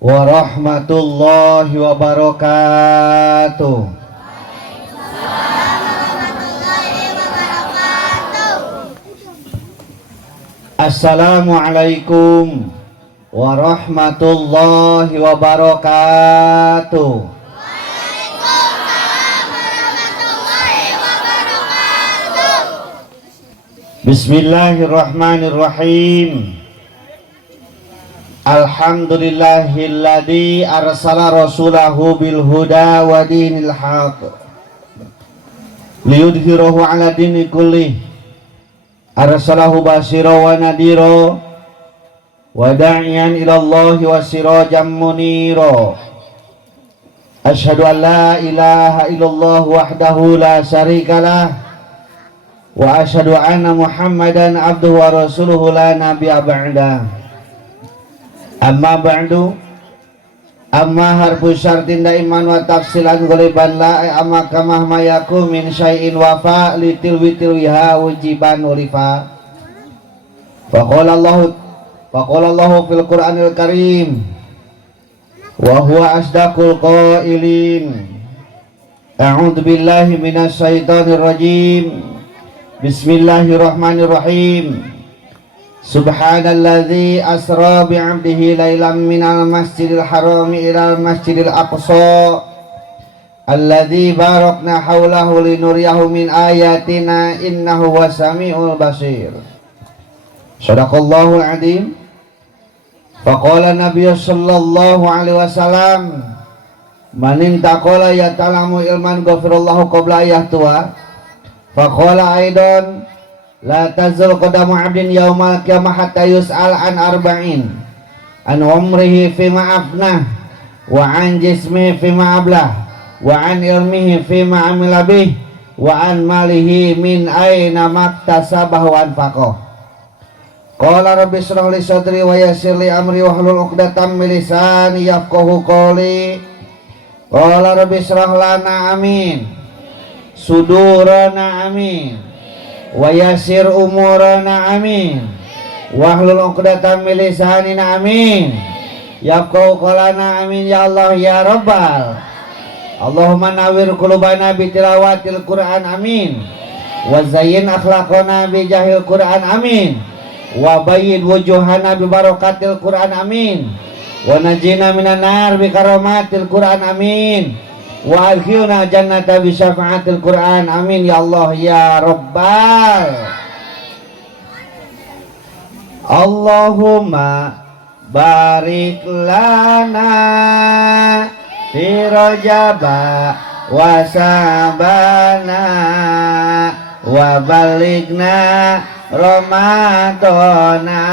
warahmatullahi wabarakatuh. Assalamualaikum warahmatullahi wabarakatuh. Bismillahirrahmanirrahim. Alhamdulillahilladzi arsala rasulahu bil huda wa dinil haq liyudhhirahu ala dini kullih. Arsalahu basyira wa nadhira wa da'iyan ila Allahi wa sirajan munira. Asyhadu an la ilaha illallah wahdahu la syarikalah wa asyhadu anna Muhammadan abduhu wa rasuluhu la nabiyya ba'da. Amma ba'du, amma harfu syartin daiman wa tafsilan ghaliban la amma kama mayakum min syai'in wafa litilwiha wujiban urifa. Faqala Allahu fil Qur'anil Karim wa huwa asdaqul qailin. A'udzu billahi minasy syaithanir rajim. Bismillahirrahmanirrahim. Subhanalladzi asra bi'abdihi lailan minal masjidil harami ilal masjidil aqsa alladzi barakna haulahu linuriyahu min ayatina innahu wasami'ul basir. Shadaqallahul adzim. Faqala Nabiy sallallahu alaihi wasallam, man intaqala yata'lamu ilman ghafirallahu qabla ayyatua. Faqala aidan, la tazul qadamu 'abdin yaumal qiyamah hatta yus'al an arba'in, an umrihi fima afnah, wa an jismihi fima ablah, wa an ilmihi fima amila bih, wa an malihi min aina maktasabahu wa anfaqah. Qala rabbi shrah li sadri wa yassir li amri wahlul 'uqdatam min lisani yafqahu qawli. Qala rabbi shrah lana amin sudurana amin wa yassir umurana amin wahlul 'uqdatam min lisanina amin yafqahu qawlana amin ya Allah ya Rabbal. Allahumma nawwir qulubana bi tilawatil Qur'an amin wa zayyin akhlaqana bi jahil Qur'an amin wa bayyin wujuhana bi barakatil Qur'an amin wa najina minan nar bi karamatil Qur'an amin wa adkhilna jannata bi syafaatil Qur'an amin ya Allah ya Rabbal. Allahumma barik lana fi Rajaba wa Sabana wa balighna Ramadana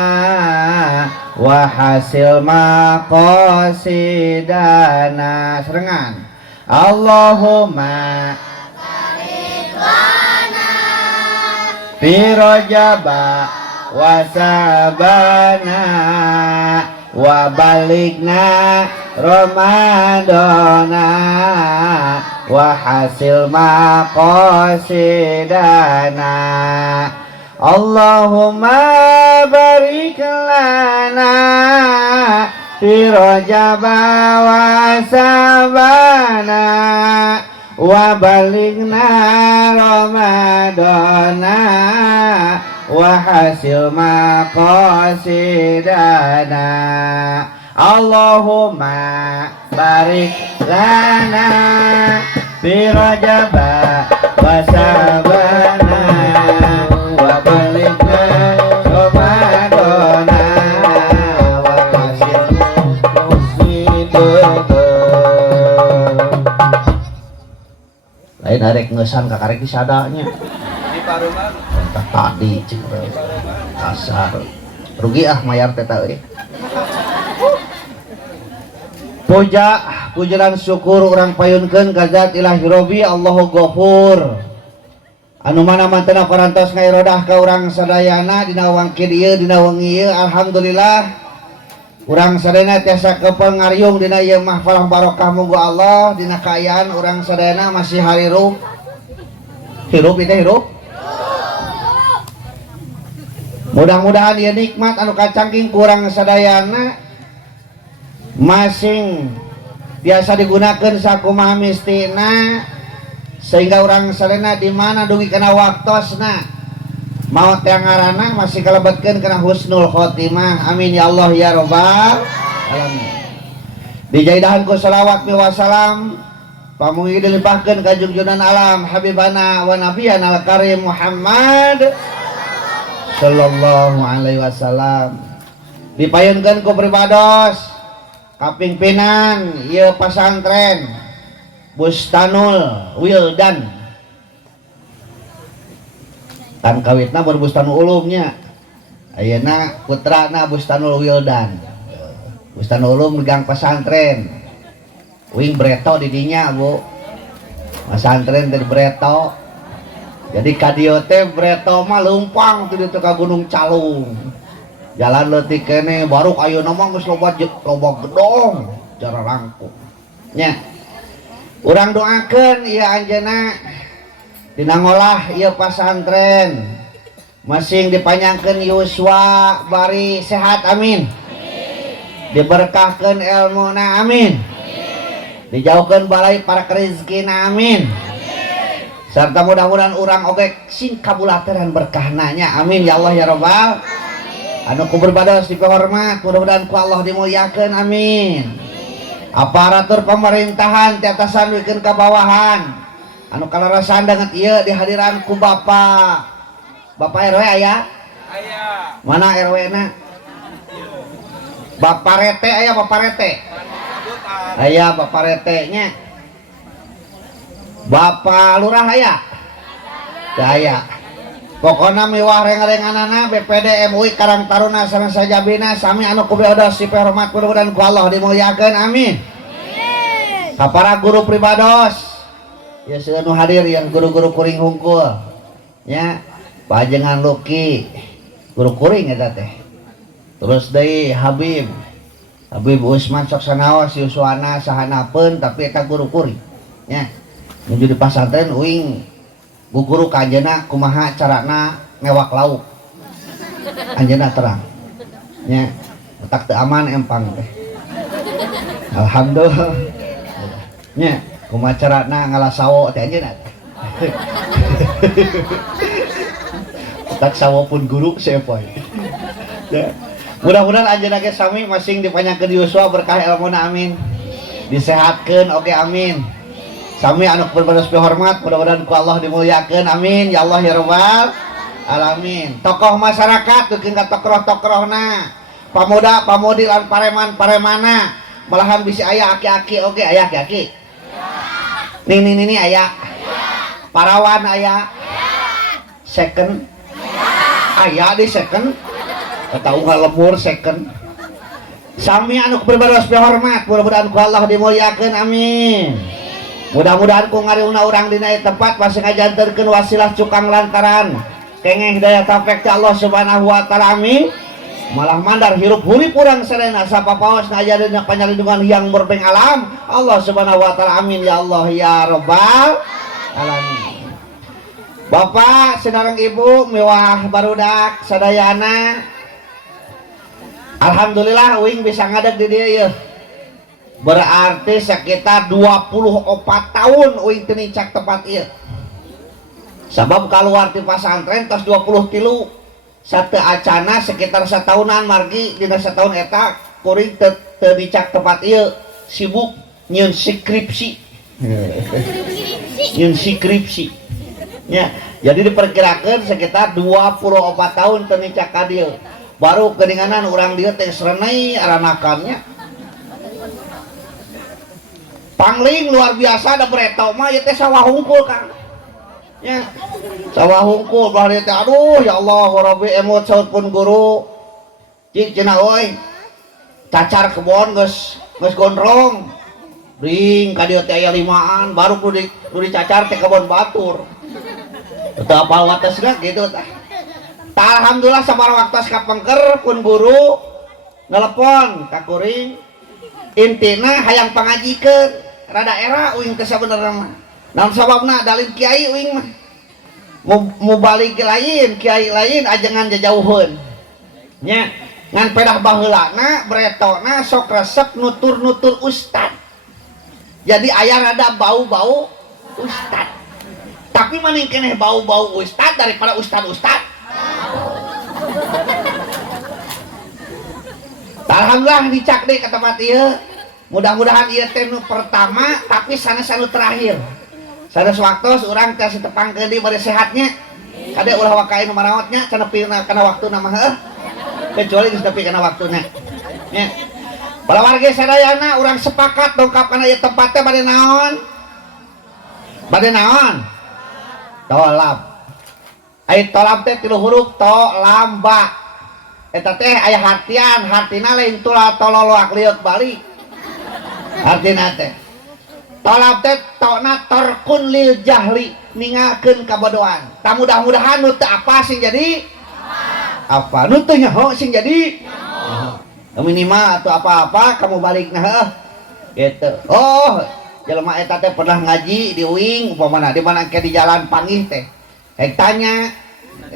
wa hasil maqasidana. Serengan. Allahumma barik lana fi Rajaba wa Sabana wa balighna Ramadana wa hasil maqasidana. Allahumma barik lana fi Rajaba wa Sabana wa balighna Ramadana wa hasil maqasidana. Allahumma barik lana fi Rajaba wa Sabana wa balighna Ramadana wa hasil maqasidana. Lain arek ngeusan ka karek disadanya di paruman tadi cik kasar rugi mayar teh euy. Puja syukur urang payunkeun ka Zat Ilahi Robbi Allahu Ghafur anu mana mantena parantos ngairodah ka urang sadayana dina wangki dieu dina wengi ieu. Alhamdulillah urang sadayana tiasa kepengaryung dina ieu mahfalah barokah munggu Allah dina kaayaan urang sadayana masih harirup hirup itu hirup. Mudah-mudahan ieu nikmat anu kacangking kurang sadayana masing biasa digunakan sakumaha mistina sehingga orang sarena di mana dugi kena waktosna maut yang ngarana masih kalebetkeun kena husnul khotimah. Amin ya Allah ya rabbal alamin. Dijaidahan ku salawat mi wasalam pamugi dilimpahkeun ka junjunan alam habibana wa nabiyana al karim Muhammad sallallahu alaihi wasallam. Dipayunkeun ku pribados kapingpinan ieu pasantren Bustanul Wildan kan kawitna berbustanul ulumnya ayeuna putrana Bustanul Wildan. Bustanul ulum megang pesantren wing breto didinya bu pesantren dari breto jadi kadio teh breto mah leumpang tuh ka Gunung Calung jalan leutik kene baru ayeuna mah geus loba gedong cara rangkung nya. Urang doakeun ieu anjeunna dina ngolah ieu pasantren masing dipanjangkeun yuswa bari sehat amin, diberkahkeun ilmuna amin, dijauhkeun balai para rezekina amin, serta mudah-mudahan urang oge sing kabulateran berkahnanya amin ya Allah ya rabbal. Anu ku berbados dipahormat mudah-mudahan ku Allah dimuliakeun amin. Aparatur pemerintahan ti atasan wikeun ka bawahan anu kalarasan dengan ieu dihadiran ku Bapak RW aya? Aya. Mana RW na? Bapak Rete aya Bapak Rete? Aya Bapak Rete nya. Bapak Lurah aya? Aya. Pokona mewah reng-renganana BPD MUI Karang Taruna sana saja bina sami anu ku beodos dipehormat mudah-mudahan ku Allah dimuliakeun amin. Ka para guru pribados ya seunu hadir yang guru-guru kuring hungkul nya Pajengan Luki guru kuring eta teh. Terus deui Habib Usman sok sanaos yuswana sahanapeun tapi eta guru kuring nya. Nuju di pasantren uing guru kanjena kumaha carana ngewak lauk anjeunna terang nya otak teu aman empang teh alhamdulillah nya kumaha carana ngalasawo teh anjeunna otak sawo pun guru sepoy ya mudah-mudahan anjeunna ge sami masing dipanjangkeun yuswa berkah ilmuna amin, disehatkeun oge amin. Sami anu berbados hormat mudah-mudahan ku Allah dimuliakeun amin ya Allah ya rabbal alamin. Tokoh masyarakat teu ka tokoh-tokohna pamuda pamudi lan pareman-paremana malahan bisi aya aki-aki oge aya aki-aki ning aya parawan aya second aya di second eta unggal lembur second. Sami anu berbados hormat mudah-mudahan ku Allah dimuliakeun amin. Mudah-mudahan ku ngariungna urang dina tempat masih ngajanterkeun wasilah cukang lantaran kengeh hidayah taufik ti Allah subhanahu wa ta'ala amin. Malah mandar hirup hurip urang sadayana sapapaos ngajareun panyalindungan yang berbeng alam Allah subhanahu wa ta'ala amin ya Allah ya rabbal alamin. Bapak sinareng ibu mewah barudak sadayana alhamdulillah uing bisa ngadeg di dieu yeuh. Berarti sekitar 24 tahun uing teu nicak tempat ieu. Sabab kaluar ti pasantren tos 20 tilu. Satu acana sekitar satahunan margi dina setahun eta kuring teu nicak tempat ieu, sibuk nyieun skripsi. Nyieun skripsi. Ya, jadi diperkirakan sekitar 24 tahun teu nicak ka dieu. Baru keninganan urang dieu teh serenai aranakannya. Pangling luar biasa ada bereto mah ya teh sawah hungkul Kang ya sawah hungkul bari teh aduh ya Allah Rabbi emot saut pun guru cik cenah euy cacar kebon geus gondrong ring ka dieu teh aya limaan baru kudu dicacar teh kebon batur teu apal watesna gitu tah alhamdulillah sabar waktos kapengker pun guru nelpon ka kuring intina hayang pangajikeun rada era uing teh sabenerna mah naon sababna dalil kiai uing mah mau balik lain kiai lain ajengan jajauheun nya ngan pedah baheulana bretona sok resep nutur-nutur ustad. Jadi aya rada bau-bau ustad. Tapi maning keneh bau-bau ustad daripada ustad-ustad. Alhamdulillah dicak deh ke tempat ieu. Mudah-mudahan ieu teh nu pertama tapi sanes anu terakhir. Sanes waktos urang teh tepangkeun di bade sehatnya. Kade ulah wakai nu maraotnya can nepi kana waktuna mah heuh. Kecuali geus nepi kana waktuna. Nya. Bala warga sadayana urang sepakat dongkap kana ieu tempat teh bade naon? Bade naon? Tolab. Ai tolab teh 3 huruf to lamba. Eta teh aya hartian, hartina lain tula tololoak liuk balik. Hartina teh tolab teh tona torkun lil jahli, ningalkeun kabodohan. Ta mudah-mudahan nu teu apa sing jadi apa, nu teu nyaho sing jadi minimal atau apa-apa kamu balik nah heuh gitu. Oh jelema eta teh pernah ngaji di uing upamana di mana ke di jalan Pangih teh hek tanya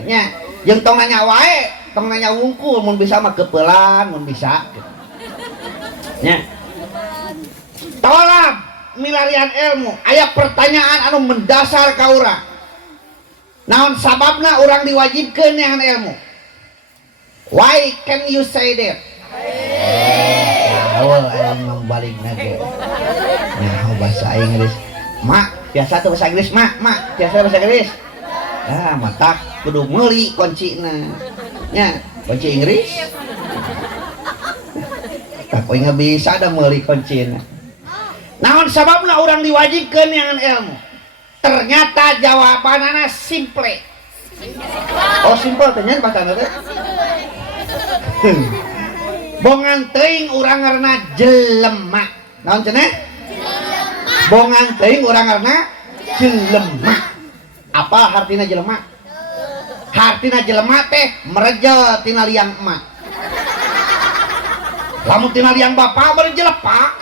nya jeung tong nanya wae, tong nanya wungkul mun bisa mah keupelan mun bisa gitu. Nya tolab milarian ilmu aya pertanyaan anu mendasar ka urang. Naon sababna urang diwajibkeun neangan ilmu? Why can you say that? Awal aing balik nage. Nah, bahasa Inggris. Mak, biasa tuh bahasa Inggris, mak, biasa bahasa Inggris. Ah, matak kudu meuli kuncina. Nya, kunci Inggris. Tak koe bisa da meuli kuncina. Naon sababna urang diwajibkeun neangan ilmu? Ternyata jawabanana simple. Oh, simple teh nya bahasana teh. Bongan teuing urang ngaranna jelema. Naon cenah? Jelema. Bongan teuing urang ngaranna jelema. Apa hartina jelema? Hartina jelema teh mereja tina liang emak. Lamun tina liang bapa bari jelepa.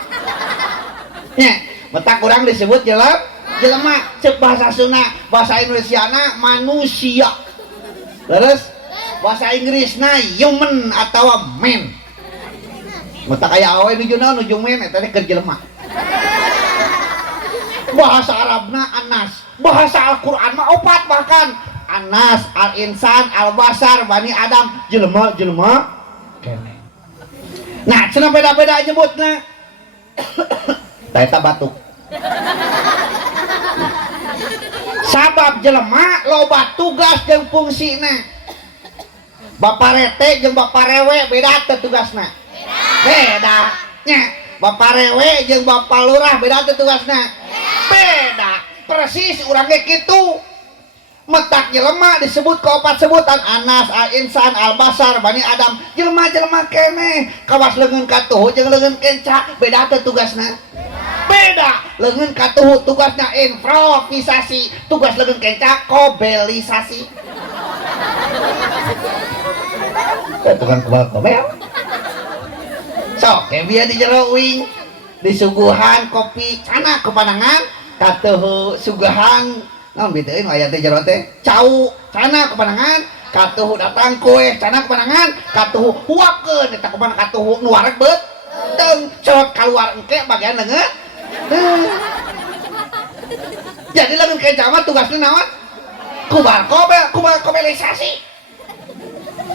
Nya, metak urang disebut jelema. Cek bahasa Sunda, bahasa Indonesiana manusia. Terus bahasa Inggrisna human atau man. Mata kaya awe nuju naon nuju men eta teh keur jelema. Bahasa Arabna anas, bahasa Al-Qur'an mah 4 bahkan. Anas, al-insan, al-basar, bani Adam, jelema kene. Nah, cenah beda-beda nyebutna. Tah eta batuk. Sabab jelema loba tugas jeung fungsina. Bapak rete jeung bapak rewe beda teh tugasna. Beda nya bapak rewe jeung bapak lurah beda teh tugasna. Beda persis urang ge kitu. Metak jelema disebut ka 4 sebutan anas, al-insan, al-basar, bani Adam. Jelema-jelema keneh kawas leungeun katuh jeung leungeun kenca beda teh tugasna. Beda leungeun katuh tugasnya improvisasi, tugas leungeun kenca kobelisasi. Tukang kobel. Sok biar di jero uing disuguhan kopi cana kepanangan katuh suguhan naon biteuin aya teh jero teh cau cana kepanangan katuh datang kue cana kepanangan katuh huapkeun eta kumaha katuh nu wareg beut teuing corot kaluar engke bagian leungeun. Jadi leungeun kenca mah tugasna naon? Kobelisasi.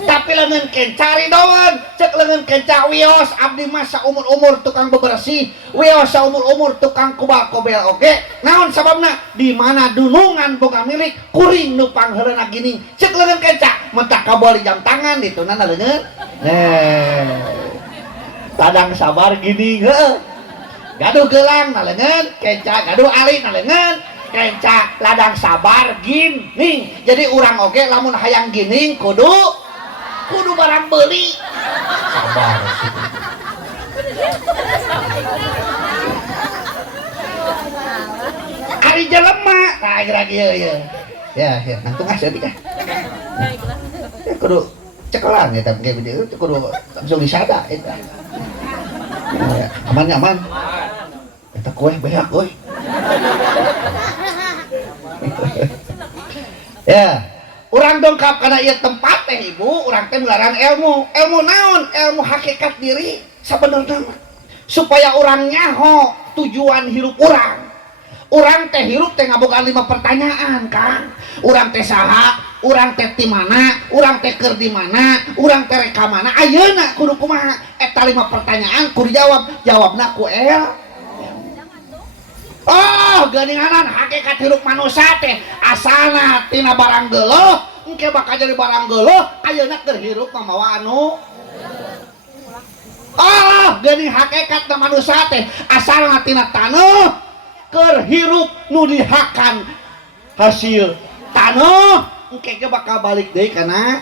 Tapi leungeun kenca ridoan cek leungeun kenca wios abdi mah saumur-umur tukang bebersih, wios saumur-umur tukang kobel oge. Naon sababna? Di mana dunungan boga milik kuring nu pangheureuna gini cek leungeun kenca mentak kabali jam tangan ditunana leungeun. Tadang sabar gini heueuh. Gaduh geulang na leungeun kenca, gaduh ali na leungeun kenca, ladang sabar gini. Jadi urang oge lamun hayang gini kudu barang beli sabar. Ari jelema tah gerak ieu ya nangtung asa teh ya kudu cekelan eta ge video kudu langsung disada eta aman eta kue beak euy. Ya Urang dongkap karena ieu tempat teh ibu, urang teh ngelaran ilmu. Ilmu naon? Ilmu hakikat diri sabenerna mah. Supaya urang nyaho tujuan hirup urang. Urang teh hirup teh ngabogaan 5 pertanyaan, Kang. Urang teh saha? Urang teh di mana? Urang teh keur di mana? Urang teh rek ka mana? Ayeuna kudu kumaha? Eta 5 pertanyaan kudu jawab. Jawabna ku oh, geuninganan hakikat hirup manusia teh asalna tina barang geuleuh, engke bakal jadi barang geuleuh, ayeuna keur hirup mamawa anu. Oh, geuning hakikat manusia teh asalna tina taneuh, keur hirup nu dihakan hasil taneuh, engke ge bakal balik deui kana.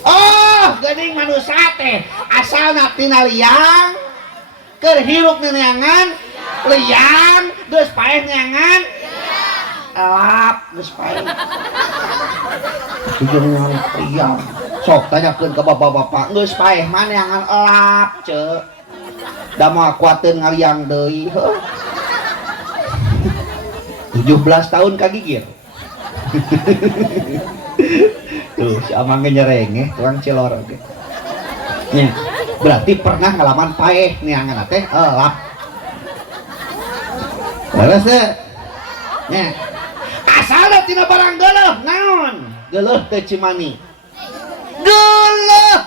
Oh, geuning manusia teh asalna tina liang, keur hirup neangan liang, geus paeh neangan elap, geus paeh jeung ngarep liang. Sok tanyakeun ka bapak-bapak, geus paeh mah neangan elap ceuk, da moal kuateun ngaliang deui. 17 tahun kagigir. Tuh si Amang nyereng tukang cilor oge. Nya, berarti pernah ngalaman paeh neangan teh elap. Beres teh. Nya. Asalna tina barang geuleuh naon? Geuleuh teh cimani. Geuleuh.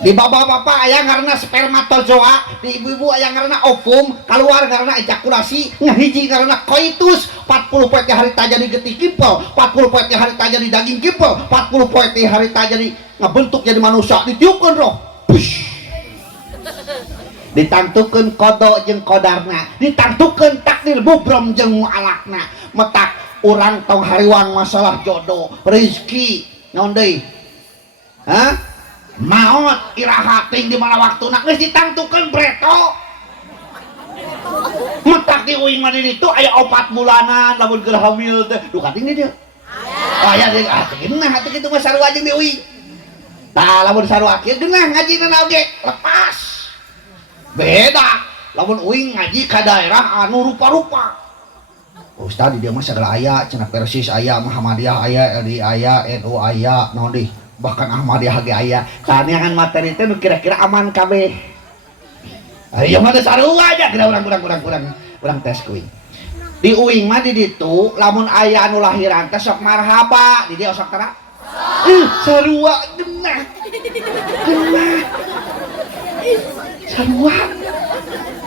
Di bapak-bapak aya ngaranna spermatozoa, di ibu-ibu aya ngaranna ovum, keluar ngaranna ejakulasi, ngahiji ngaranna koitus. 40 poe teh harita jadi getih kimpel, 40 poe teh harita jadi daging kimpel, 40 poe teh harita jadi ngabentuk jadi manusia, ditiupkeun roh. Push. Ditantukeun kodo jeung kodarna, ditantukeun takdir bubrom jeung mualakna. Metak urang tong hariwang masalah jodoh, rezeki, naon deui? Hah? Maot iraha ting di mana waktuna geus ditantukeun breto. Metak di uing mah di ditu aya 4 bulanan lamun keur hamil teh. Duh kating di dieu. Aya deui geunah atuh kitu mah sarua jeung di uing. Tah lamun sarua kieu geunah ngajina oge lepas. Beda lamun uing ngaji ka daerah anu rupa-rupa. Ustaz di dieu mah sagala aya, cenah Persis aya, Muhammadiyah aya, LDI aya, NU aya, naon deui? Bahkan Ahmadiyah ge aya. Tah neangan materi teh nu kira-kira aman kabeh. Aya mah teh sarua aja kira urang tes kuing. Di uing mah di ditu lamun aya anu lahiran teh sok marhaba, di dieu sok tara. Sarua geunah. Geunah.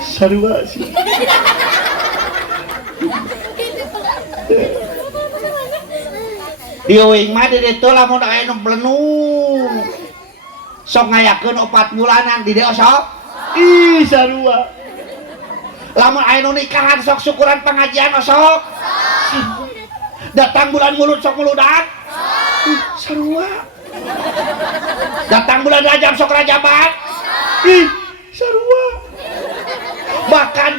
Sarua sih. Di uing mah di ditu lamun aya nu blenung sok ngayakeun 4 bulanan di dieu sok. Ih sarua. Lamun aya nu nikahan sok syukuran pengajian sok. Datang bulan mulut sok muludan. Ih sarua. Datang bulan Rajab sok rajaban. Ih sarua. Bahkan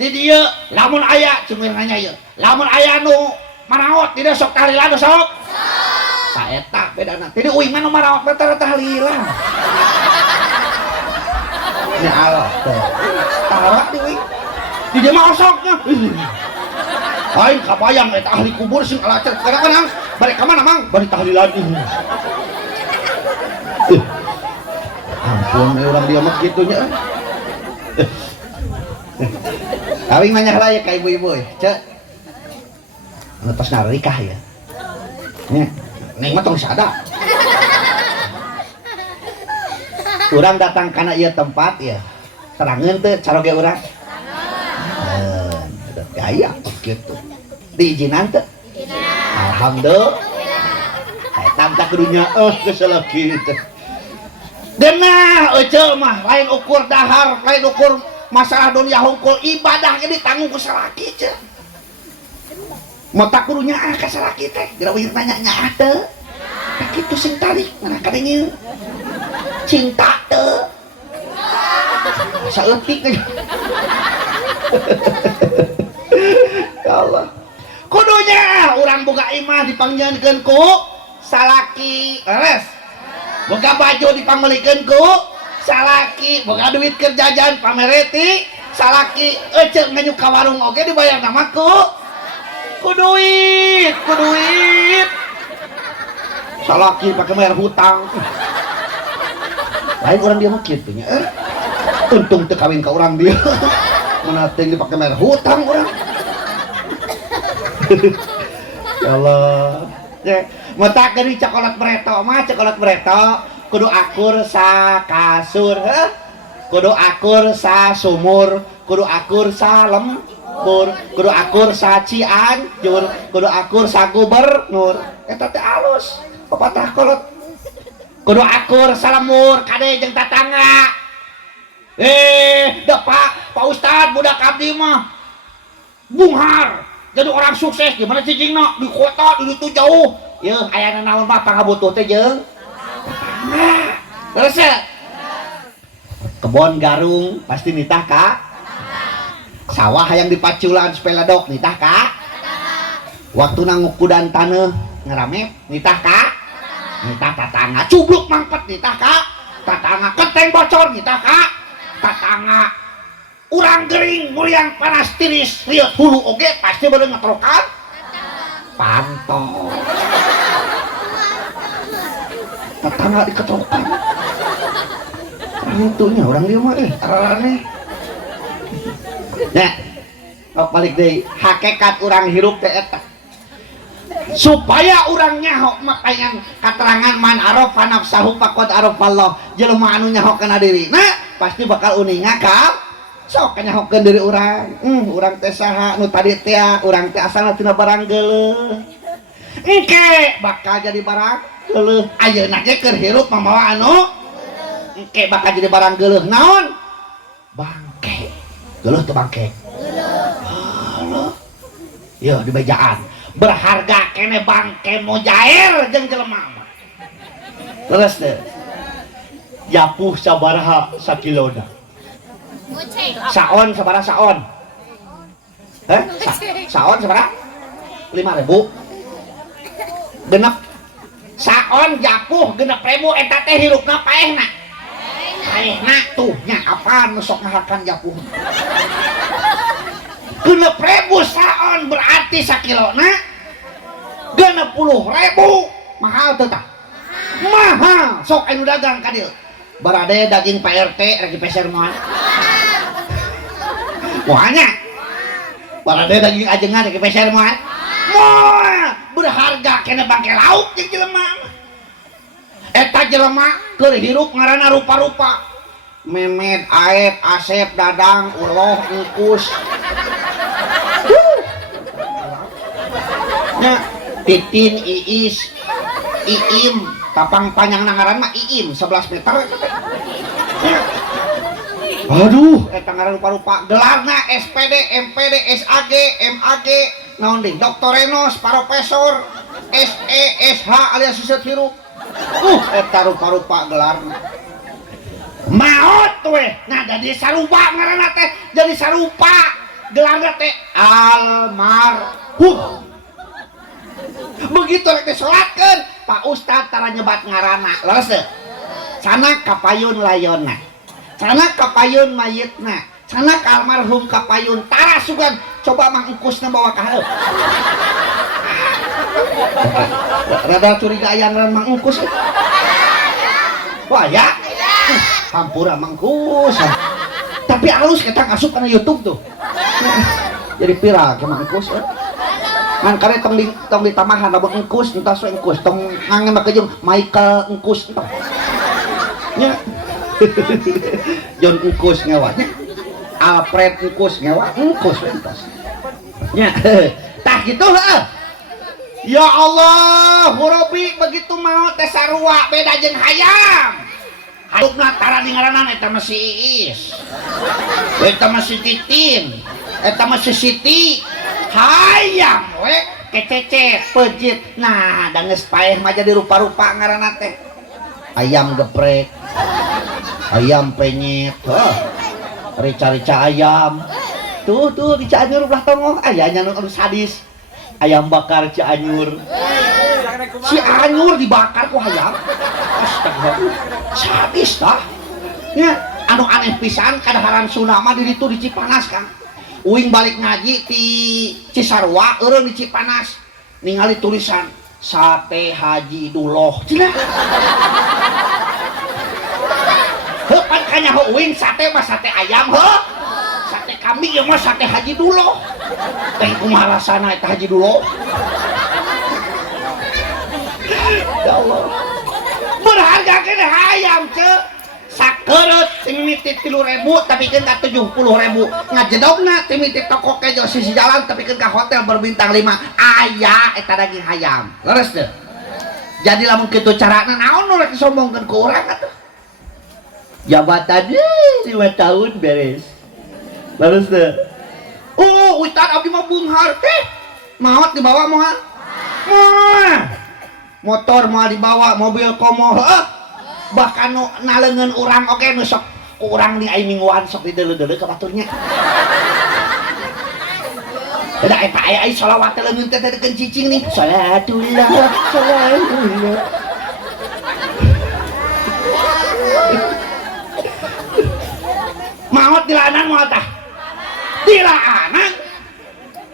di dieu lamun aya cumir nanya ieu. Lamun aya nu maraot di dieu sok tahlilan sok. Tah eta bedana. Jadi uing mah nu maraot mah tara tahlilan. Ya Allah tuh. Tara di uing. Di dieu mah osoknya. Lain kabayang eta ahli kubur sing alacer. Kadang-kadang bari ka mana mang? Bari tahlilan ieu. Ampun urang dia mah kitu nya. Kawin mah lah ya ka ibu-ibu ceuk. Anu tos nikah ya. Nya, ning mah tong sada. Urang datang kana ieu tempat ya. Terangeun teu caroge urang? Terangeun. Gaya kitu. Diizinan teu? Alhamdulillah. Eta teh kudunya geus salaki teh. Genah eceu mah lain ukur dahar, lain ukur masalah dunia hungkul ibadah ge ditanggung ku salaki ceuk. Mata kurunya ka salaki teh, geura wir nanya nya teu. Tah kitu sing tarik mana kadenge. Cinta teu. Saeutik. Ya Allah. Kudunya urang boga imah dipanggieunkeun ku salaki. Leres. Boga baju dipamelikeun ku salaki, boga duit keur jajan pamereti salaki, eceuk nganyuk ka warung oge dibayar nama ku ku duit. Salaki pakai bayar hutang. Lain orang dia mah kitu nya. Untung teu kawin ka urang dia. Mana teh dipakai bayar hutang urang. Ya Allah. Ya, mata geuning cokelat breto mah cokelat breto kudu akur sa kasur, heuh. Kudu akur sa sumur, kudu akur sa lembur, kudu akur sa Cianjur, kudu akur sa gubernur. Eta teh alus. Pepatah kolot. Kudu akur sa lemur kade jeung tatangga. Da Pak Ustad budak abdi mah bunghar. Jadi orang sukses di mana cicingna di kota di itu jauh. Ye, aya naon mah pangabutuh teh jeung tetangga. Terus kebon garung pasti nitah ka sawah yang dipaculan supaya ledok nitah ka waktu ngukudan taneuh ngeramet nitah ka nitah tatangga cubluk mangpet nitah ka tatangga keteng bocor nitah ka tatangga urang gering muliang panas tiris riot hulu oge pasti bener ngetrokan pantol tetangga diketrokan itunya orang dia mah aneh ya balik deh hakikat orang hirup teh eta supaya orang nyaho makanya keterangan man arafa nafsahu faqad arafallah jelema anu nyaho kana dirina pasti bakal uninga ka sok nyahokeun diri urang urang teh saha nu tadi teh urang teh asalna tina barang geuleuh engke bakal jadi barang geuleuh ayeuna ge keur hirup mamawa anu engke bakal jadi barang geuleuh naon bangke geuleuh teu bangke geuleuh yo di bejaan berharga kene bangke mojair jeung jelema mah terus teh yapuh sabaraha sakilona saon sabaraha saon saon sabaraha 5.000 genep saon japuh 6.000 eta teh hirupna paehna paehna tuh nya apaan sok ngahakan japuh 6.000 saon berarti sakilona 60.000 mahal tuh tah mahal sok anu dagang ka dieu barade daging Pak RT lagi peser moal moalnya barade daging ajengan lagi peser moal moal berharga kena bangke lauk jeung jelema eta jelema keur hirup ngaranna rupa-rupa Memet, Aep, Asep, Dadang, Uloh, Engkus nya Titin, Iis, Iim tapang panjang nangaran mah Iim 11 meter ya. Aduh eta ngaran rupa-rupa gelarna SPD, MPD, SAG, MAG naon deui doktorenos, profesor SE, SH alias susut hirup eta rupa-rupa gelarna maot weh nah jadi sarupa ngaranna teh jadi sarupa gelarna teh almarhum begitu rek disolatkeun Pak Ustad tara nyebat ngaranna leres teu sana kapayun layonna sana kapayun mayitna sana ka almarhum kapayun tara sugan coba Mang Engkusna bawa ka heuh rada curiga aya ngaran Mang Engkus wah ya hampura Mang Engkus tapi halus kita ngasup kana YouTube tuh jadi viral ke Mang Engkus kan karena tong ditamahan abang Engkus entah so Engkus tong ngangen make jeung Michael Engkus entah nya John Engkus ngewanya Alfred Engkus ngewa Engkus entos nya tah kitu heuh ya Allah Rabbi begitu mau teh sarua beda jeung hayam harupna tara dingaranan eta mah si Iis eta mah si Titin eta mah si Siti hayam we kececet pejit nah da geus paeh mah jadi rupa-rupa ngaranna teh ayam geprek ayam penyet rica-rica ayam tuh di Cianjur belah tongoh ayahnya nu sadis ayam bakar Cianjur Cianjur dibakar ku hayam astagfirullah sadis tah nya anu aneh pisan kadaharan Sunda mah di ditu di Cipanas kan uing balik ngaji di Cisarua eureun di Cipanas ningali tulisan sate Haji Duloh cenah. Heuh pan kanyaho uing sate mah sate ayam heuh. Sate kambing ya mah sate Haji Duloh. Teh kumaha rasana eta Haji Duloh? Ya Allah. Berharga kene hayam ceu. Sakeut timitit 3.000 tapi kan ka 70.000 ngajedogna timitit toko kejo sisi jalan tapi kan ka hotel berbintang 5 aya eta daging hayam leres teu. Jadi lamun kitu carana naon nu rek disombongkeun ku urang atuh jabatan 5 tahun beres leres teu. Ustad abdi mah beunghar teh maot dibawa moal motor mau dibawa mobil komo bahkan nalengan orang oke nusok orang di aing mingguan sok dideuleu-deuleu ka baturnya. Da eta aya shalawat leungeun teh dekeun cicing nih. Salatullah salatullah. Maot dilaanan moal tah. Dilaanan.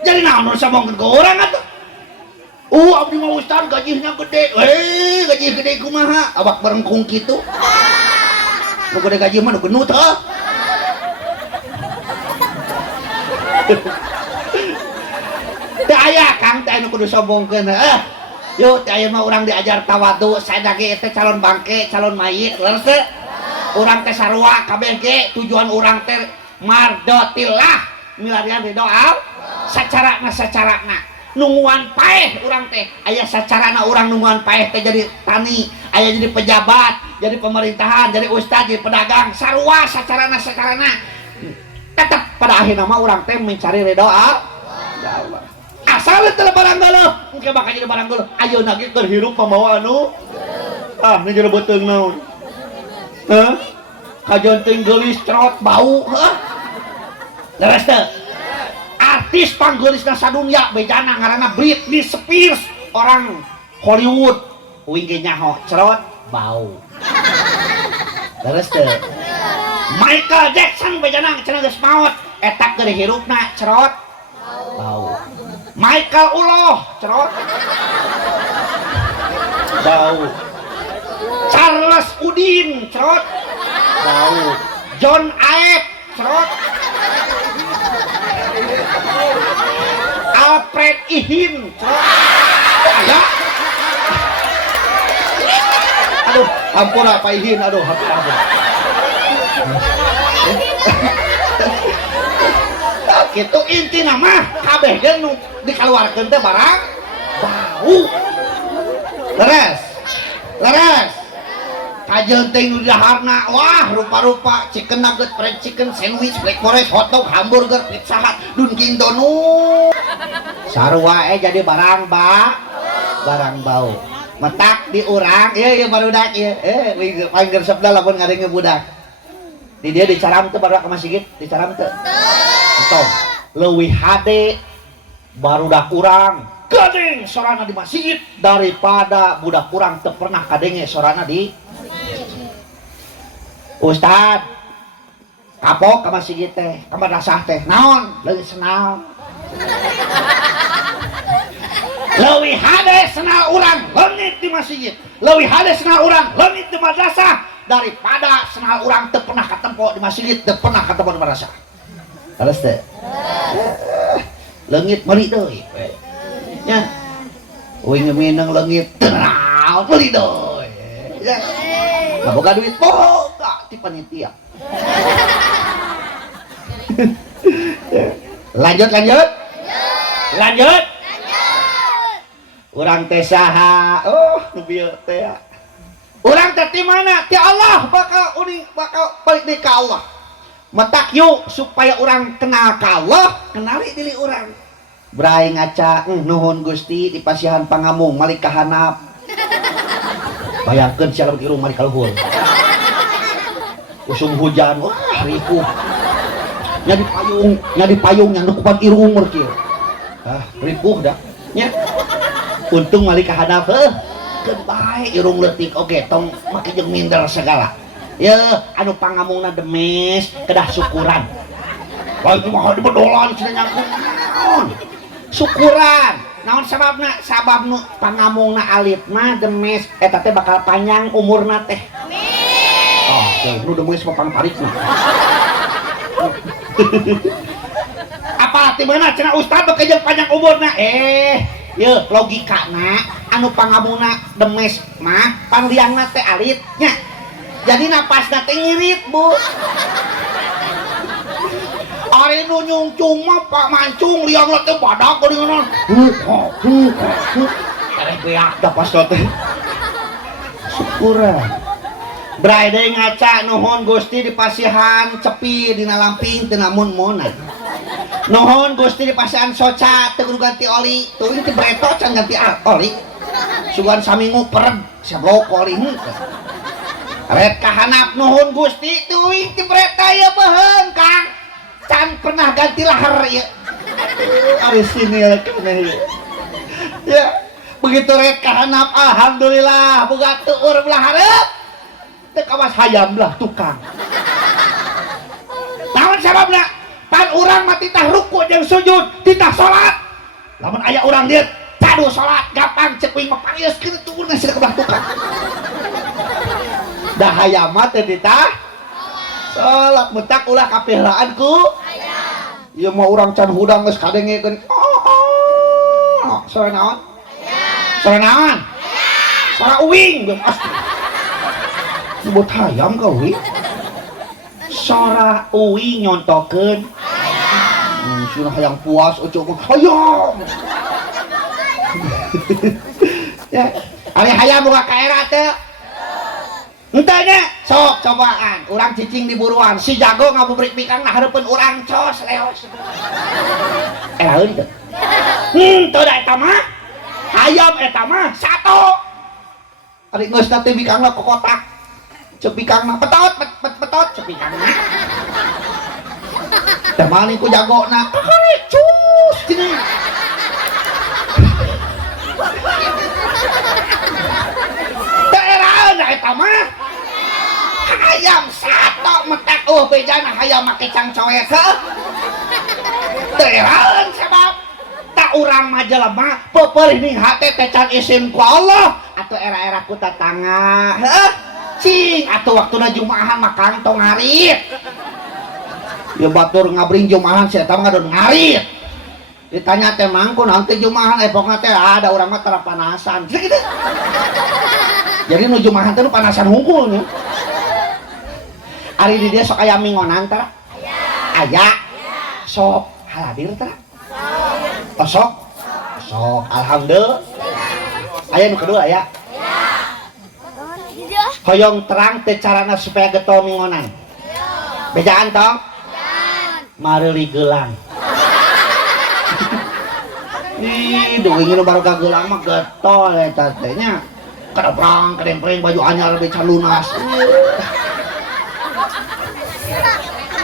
Jadi naon nu samongkeun ka urang atuh? Abdi mah ustad gajinya gede. Gaji gede kumaha? Abak berengkung kitu. Nu gede gaji mah nu genut heuh. Teu aya Kang teh anu kudu sombongkeun heuh. Yuk teh aya mah urang diajar tawadu, saeda ge teh calon bangke, calon mayit, leres teu? Urang teh sarua kabeh ge tujuan urang teh mardotillah, milarian ridho Allah. Sacarana nungguan paeh urang teh aya sacarana urang nungguan paeh teh jadi tani aya jadi pejabat jadi pemerintahan jadi ustad jadi pedagang sarua sacarana tetap pada akhirnya mah urang teh mencari ridho Allah asal teu barang geuleuh engke bakal jadi barang geuleuh ayeuna ge keur hirup pambawa anu nu jero beuteung naon kajonting geulis cerot bau leres teu. Artis panggeulisna sadunya bejana ngaranna Britney Spears orang Hollywood uing ge nyaho cerot bau leres teu. Michael Jackson bejana cenah geus maot eta keur hirupna cerot bau. Michael Uloh cerot bau. Charles Udin cerot bau. John Aep cerot. Alfred Ihin ada aduh ampun apa Ihin aduh ampun gitu inti nama kabeh ge nu dikaluarkeun teh barang bau leres kajenting nu daharna wah rupa-rupa chicken nugget, fried chicken, sandwich, black forest, hotdog, hamburger, pizza hut, Dunkin Donut sarua jadi barang bau metak di urang ieu barudak ieu paling gersep da lamun ngadenge budak di dia dicaram teu barudak ka masjid dicaram teu entong leuwih hade barudak urang gadeng sorana di masjid daripada budak urang teu pernah kadenge sorana di Ustad kapok ka masjid teh ka madrasah teh naon leuwih senal leuwih hade senal urang leungit di masjid leuwih hade senal urang leungit di madrasah daripada senal urang teu pernah katempo di masjid teu pernah katempo di madrasah leres teh leungit meuli deui nya uing mineng leungit teu naon meuli deui ya boga duit boga ti panitia lanjut urang teh saha nu bieu teh urang teh ti mana ti Allah bakal balik deui ka Allah metak yuk supaya urang kenal ka Allah kenali diri urang brai ngaca nuhun Gusti dipasihan pangamung malik kahanap bayangkeun sia lamun irung mari kaluhur usum hujan wah ripuh nya di payung yang nukupan irung meur kieu ripuh dah nya untung malik kahadap keun bae irung leutik oge tong make jeung minder segala ya anu pangamungna demes kedah syukuran wah itu mah di bedolan cenah nyangkut naon syukuran naon sababna sabab nu pangamungna alit mah demes eta teh bakal panjang umurna teh amin oh teh nu demes mah pangparikna apa ti mana cenah ustad bekerja panjang umurna ye logikana anu pangamungna demes mah panliangna teh alitnya jadi napasna teh ngirit bu ari nu nyungcung mah Pak Mancung liang teh badak geuningan kareh beak da pas teh syukuran bray deui ngaca nuhun Gusti dipasihan cepi dina lamping teu namun mona nuhun Gusti dipasihan soca teu kudu ganti oli teuing teh breto can ganti oli sugan saminggu pereg sablok oli ret kahanap nuhun Gusti teuing teh breto ya beheung Kang can pernah ganti lahar ya ari sini ya begitu ret kahanap alhamdulillah boga teueur belah hareup teu kawas hayam lah tukang naon sababna pan urang mah titah ruku jeung sujud titah salat lamun aya urang dieu cadu salat gampang cek wing mah pangeus kieu turun geus ka belah tukang dah hayam mah teu titah salat mentak ulah kapihlaan ku ieu mah urang can hudang geus kadengekeun sore naon sore naon sore uwing jeung asli nyebut hayam ka uwing sore uwing nyontokeun sudah hayang puas ojo mah hayam ya ari hayam boga kaera teu entahnya sok cobaan urang cicing di buruan si jago ngabubrik pikang nah hareupeun urang cos leos laeun teu teu da eta mah hayam eta mah sato ari geus teh bikangna kokotak ceuk bikangna petot petot ceuk bikangna teh mani ku jagona kakare cus gini teu eraeun da eta mah hayam sato metek bejana hayam make cangcoek heuh teu eraeun sabab tak urang mah jelema peupeulih ning hate teh can isin ku Allah atuh era-era ku tatangga heuh cing atuh waktuna jumaahan mah Kang tong ngarit ya batur ngabring jumaahan si eta mah ngadon ngarit ditanya teh mangku naon teh jumaahan epokna teh ada urang mah tara panasan gitu jadi nu jumaahan teh nu panasan hungkul nya ari di dia sok aya mingonan tara aya sok haladir tara sok sok alhamdulillah aya nu kedua aya hoyong terang teh carana supaya getol mingonan bejaan tong mareli geulang ih duing nu baru gelang mah getol eta teh nya kadang kadempreng baju anyar beca lunas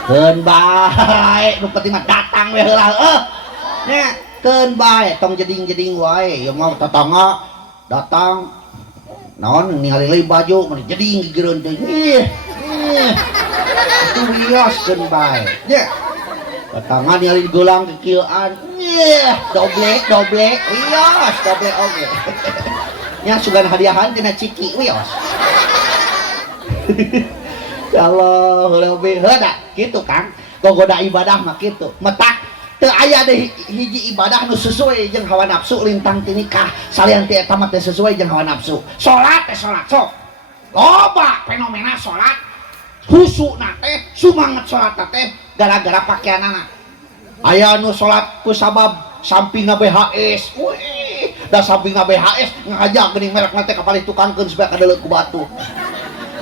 keun bae nu penting mah datang we heula heuh nya keun bae tong jeding-jeding wae ya mah tetangga datang naon ningali leuy baju mun jeding gigireun teh itu wios keun bae nya tetangga ningali gelang kieuan doble wios doble oge nya sugan hadiahan tina ciki wios ya Allah lebih heuda kitu Kang gogoda ibadah mah kitu metak teu aya deui hiji ibadah nu sesuai jeung hawa nafsu lintang ti nikah salian ti eta mah teh sesuai jeung hawa nafsu salat teh salat sok loba fenomena salat khusukna teh sumanget salat teh gara-gara pakaianana aya nu salat ku sabab sampingna BHS wih da sampingna BHS ngajak geuning merek teh kapalih tukangkeun supaya kadeuleut ku batu.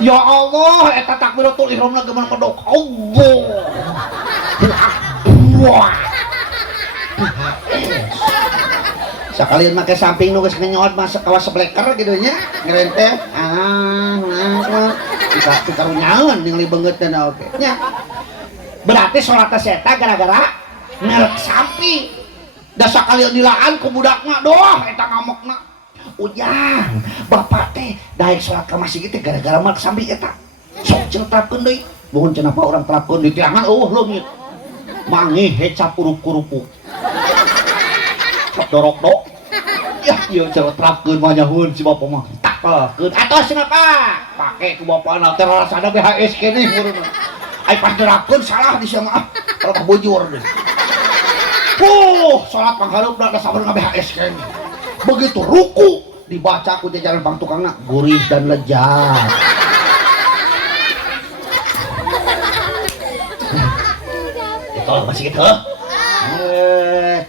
Ya Allah, eta takbiratul ihramna geman medok. Allah. Wah. Sakalian make samping nu geus ngenyot mah kawas sebleker kitu nya, ngerenteh. Kita karunyaeun ningali beungeut teh oge. Nya. Berarti salat teh eta gara-gara merek samping. Da sakalian dilaan ku budakna, doh eta ngamokna. Ujang, bapak teh daek salat ka masjid teh gara-gara mah samping eta. Sok cenah terapkeun deui. Mohon cenah apa orang terapkeun di tiangan leungit. mangi hecap uruk-kurupuk cap dorok dok ya iya cara terapkeun mah nyahun si bapak mah tak keun atos kenapa pake ku bapak na teh rasana BHS kene meureun ai pas nerapkeun salah di sia mah kalau bujur deh salat pangharup da sabar BHS kene begitu ruku dibaca ku jajaran bang tukangna gurih dan lezat itu masih gitu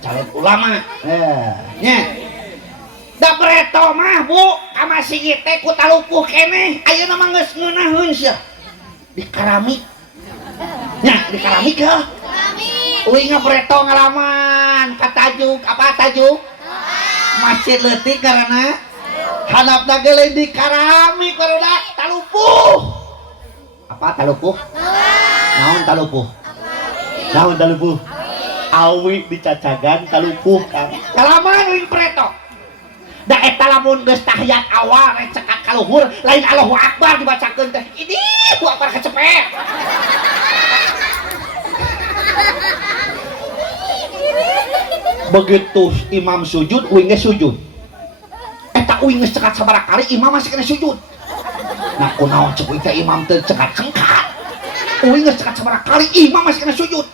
calon ulama nya da bereto mah bu kama sigit teh ku talupuh keneh ayeuna mah geus ngeunaheun sia di keramik nya di keramik heuh uing bereto ngalaman ka tajuk apa tajuk masjid leutik karena handapna ge lain di keramik barudak talupuh apa talupuh naon talupuh naon talupuh awi dicacagan talupuh kan kalaman uing bereto da eta lamun geus tahiyat awal rek cekat ka luhur lain Allahu Akbar dibacakeun teh idih Allahu Akbar kecepet begitu imam sujud uing geus sujud eta uing geus cekat sabaraha kali imam masih kena sujud nah kunaon ceuk uing teh imam teu cekat cengkat uing geus cekat sabaraha kali imam masih kena sujud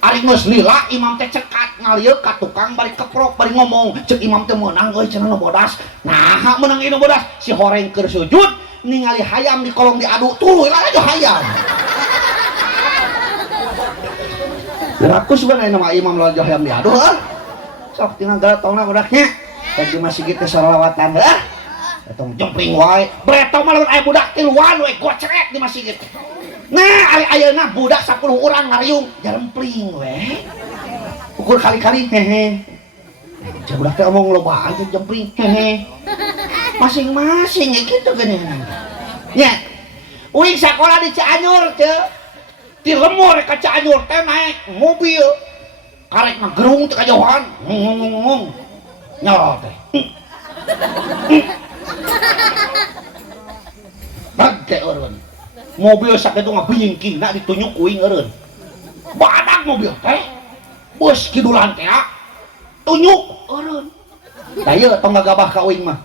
ari geus lila imam teh cekat ngalieu ka tukang bari keprok bari ngomong ceuk imam teh meunang euy cenah nu bodas nah meunang ieu bodas si horeng keur sujud ningali hayam di kolong diadu tuluy lah aja hayam rakus ban aya nama imam lawan hayam diadu heuh sok tinggal galatongna budaknya bagi masih gitu salawatan heuh eta jempling wae bereto mah lamun aya budak tiluan we gocrek di masjid nah ari ayeuna budak 10 urang ngariung jarempling we ukur kali-kali hehe budak teh omong lobaan teh jempling hehe masing-masing gitu geuning nya uing sakola di Cianjur teh ti lemur ka Cianjur teh naik mobil karek mah gerung teh kajauhan ngong nyorot teh bagge eureun mobil sakitu ngabingkingna ditunjuk uing eureun badak mobil teh bus kidulan teh tunjuk eureun da ieu tong gagabah ka uing mah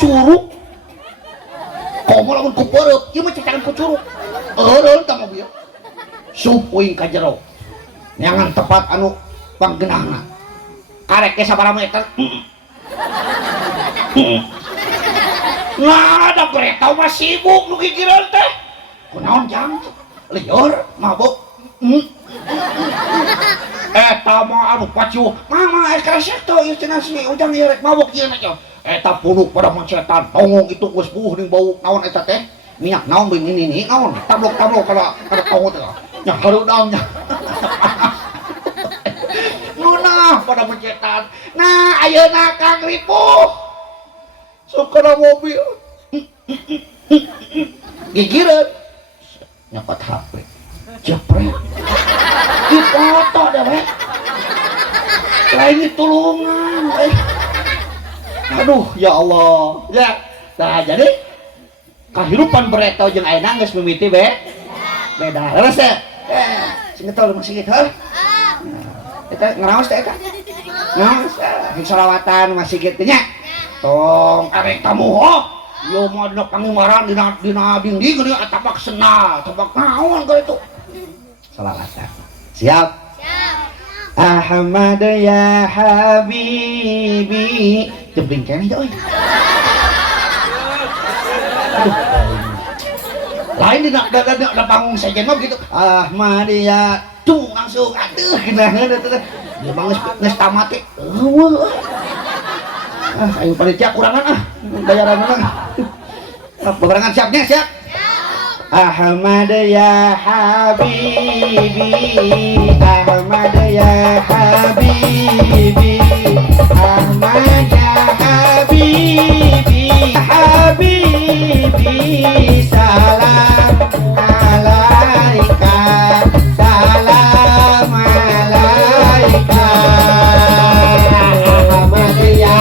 curug komo lamun ku peureup ieu mah cacakan ku curug eureun tah mobil sup uing ka jero nyangan tepat anu panggeunahna karek ge sabaraha meter nah ada berita mah sibuk nu gigireun teh kunaon jang lieur mabuk eta mah anu pacu mama kresek tuh ieu cenah si ujang ieu rek mabuk ieu na eta puluk pada mencetan tongong itu geus buh ning bau naon eta teh minyak naon beun ini naon tablok-tablok kada tongong teh nya harudang nya nuna pada mencetan nah ayeuna Kang Ripuh sukana mobil gigireun nyopot HP jepret dipoto deh we lain tulungan aduh ya Allah ya nah jadi kehidupan bereto jeung ayeuna geus mimiti beda leres teh sing tol masih gitu eta ngaraos teh eta ngaraos salawatan masih gitu nya tong arek tamu ho yo mah dina pangimaran dina dinding geuning atapak sena tapak naon ka itu salawatan siap Ahmad ya habibi jempling keneh euy aduh lain dina panggung sejen mah gitu Ahmad ya tuh langsung aduh geunaheun eta dia mah geus tamat teh eueuh ayo panitia kurangan bayaran bebarengan siapnya siap Ahmad ya habibi Ahmad ya habibi Ahmad ya habibi habibi salam alaika salam alaika Ahmad ya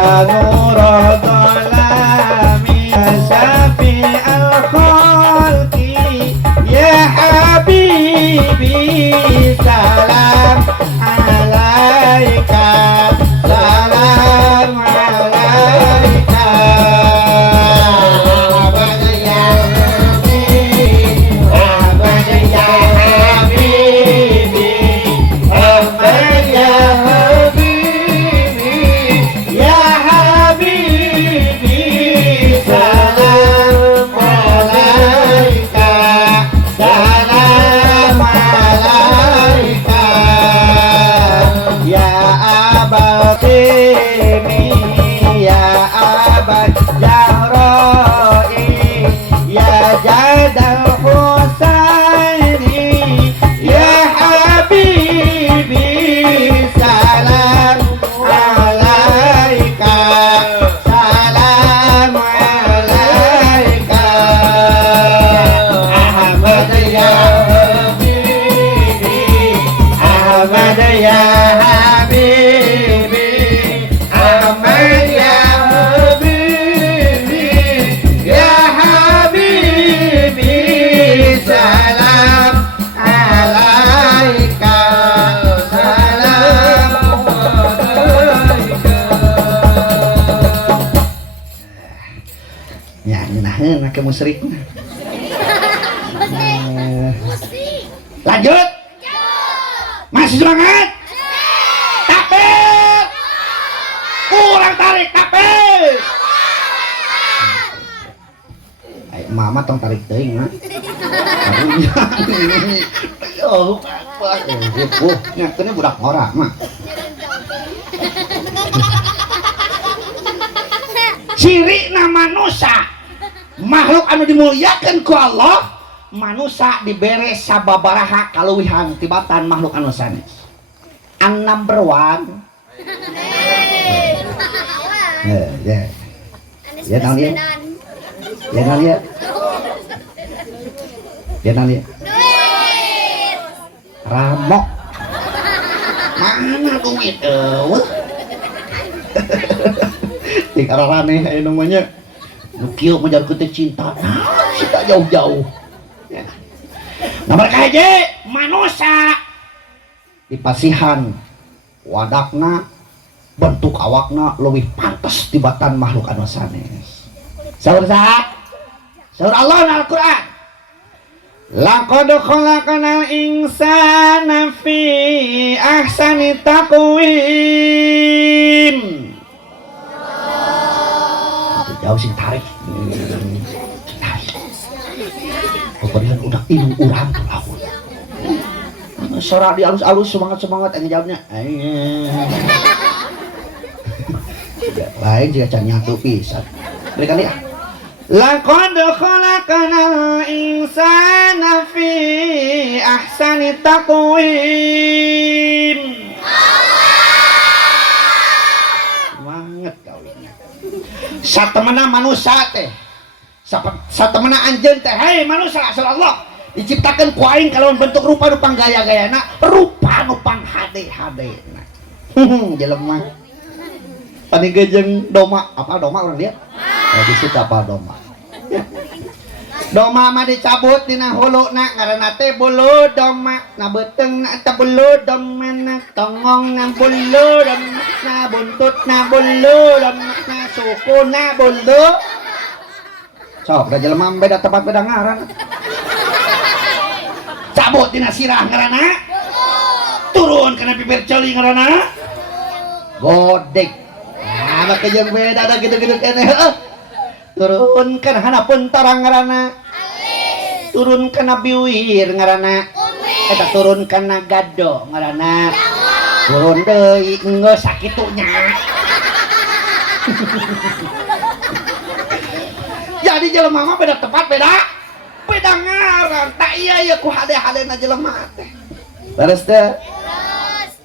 ya nurul dhalami ya syafi'al khalqi ya habibi salam alaika salam alaika Ahmad ya Habibi Ahmad ya Habibi Ahmad ya Habibi ya Habibi salam alaika salam alaika ya abatini ya abad jahrai ya jadal husaini ya habibi salam alaika salam alaika Ahmad ya Habibi Ahmad ya Habibi Ahmad ya Habibi ya Habibi salam alaika salam alaika ya ngenaheun ke musyrik lanjut masih semangat takbir kurang tarik takbir ayo mama tong tarik teuing na oh nya kene budak ora mah ciri na manusia makhluk anu dimuliakeun ku Allah manusia dibere sababaraha kaluwihan tibatan makhluk anu sanes an number one ya nalia ya nalia ya nalia ramok mana duit di kararane aya namanya nu kieu menjar ketik cinta cinta jauh-jauh ya. Nomor kaje manusia dipasihan wadakna bentuk awakna leuwih pantes tibatan makhluk anu sanes. Saur saha? Saur Allah na Al-Qur'an. Laqad khalaqnal insana fi ahsani taqwim. Jauh sing tarik. Pokoknya udah inung urang tuh aku. Suara di alus-alus semangat-semangat yang jawabnya. Lain juga can nyatu pisan. Beri kali ya. Laqad khalaqnal insana fi ahsani taqwim. Banget kau ini. Satemana manusia teh. Satemana anjeun teh, hei manusia asal Allah diciptakan ku aing kalawan bentuk rupa nu panggaya-gayana, rupa nu panghade-hadena. Jelema. Tadi gejeng doma, apa doma orang dia? Ya disuka apa doma. Doma mah dicabut dina huluna ngaranna teh bulu doma, na beuteng na teh bulu doma, na tongong na bulu doma, na buntut na bulu doma, na suku na bulu. Sok, da jelema beda tempat beda ngaran. Cabut dina sirah ngaranna. Turun kana bibir ceuli ngaranna. Godek. Nah, maka jeung beda da gitu-gitu keneh. Turun kana hanapun tarang ngaranna. Turun kana biwir ngaranna. Eta turun kana gado ngaranna. Turun deui geus sakitunya. Jadi jelema mah beda tempat beda ngaran tak iya ku hade-hadena jelema teh leres teh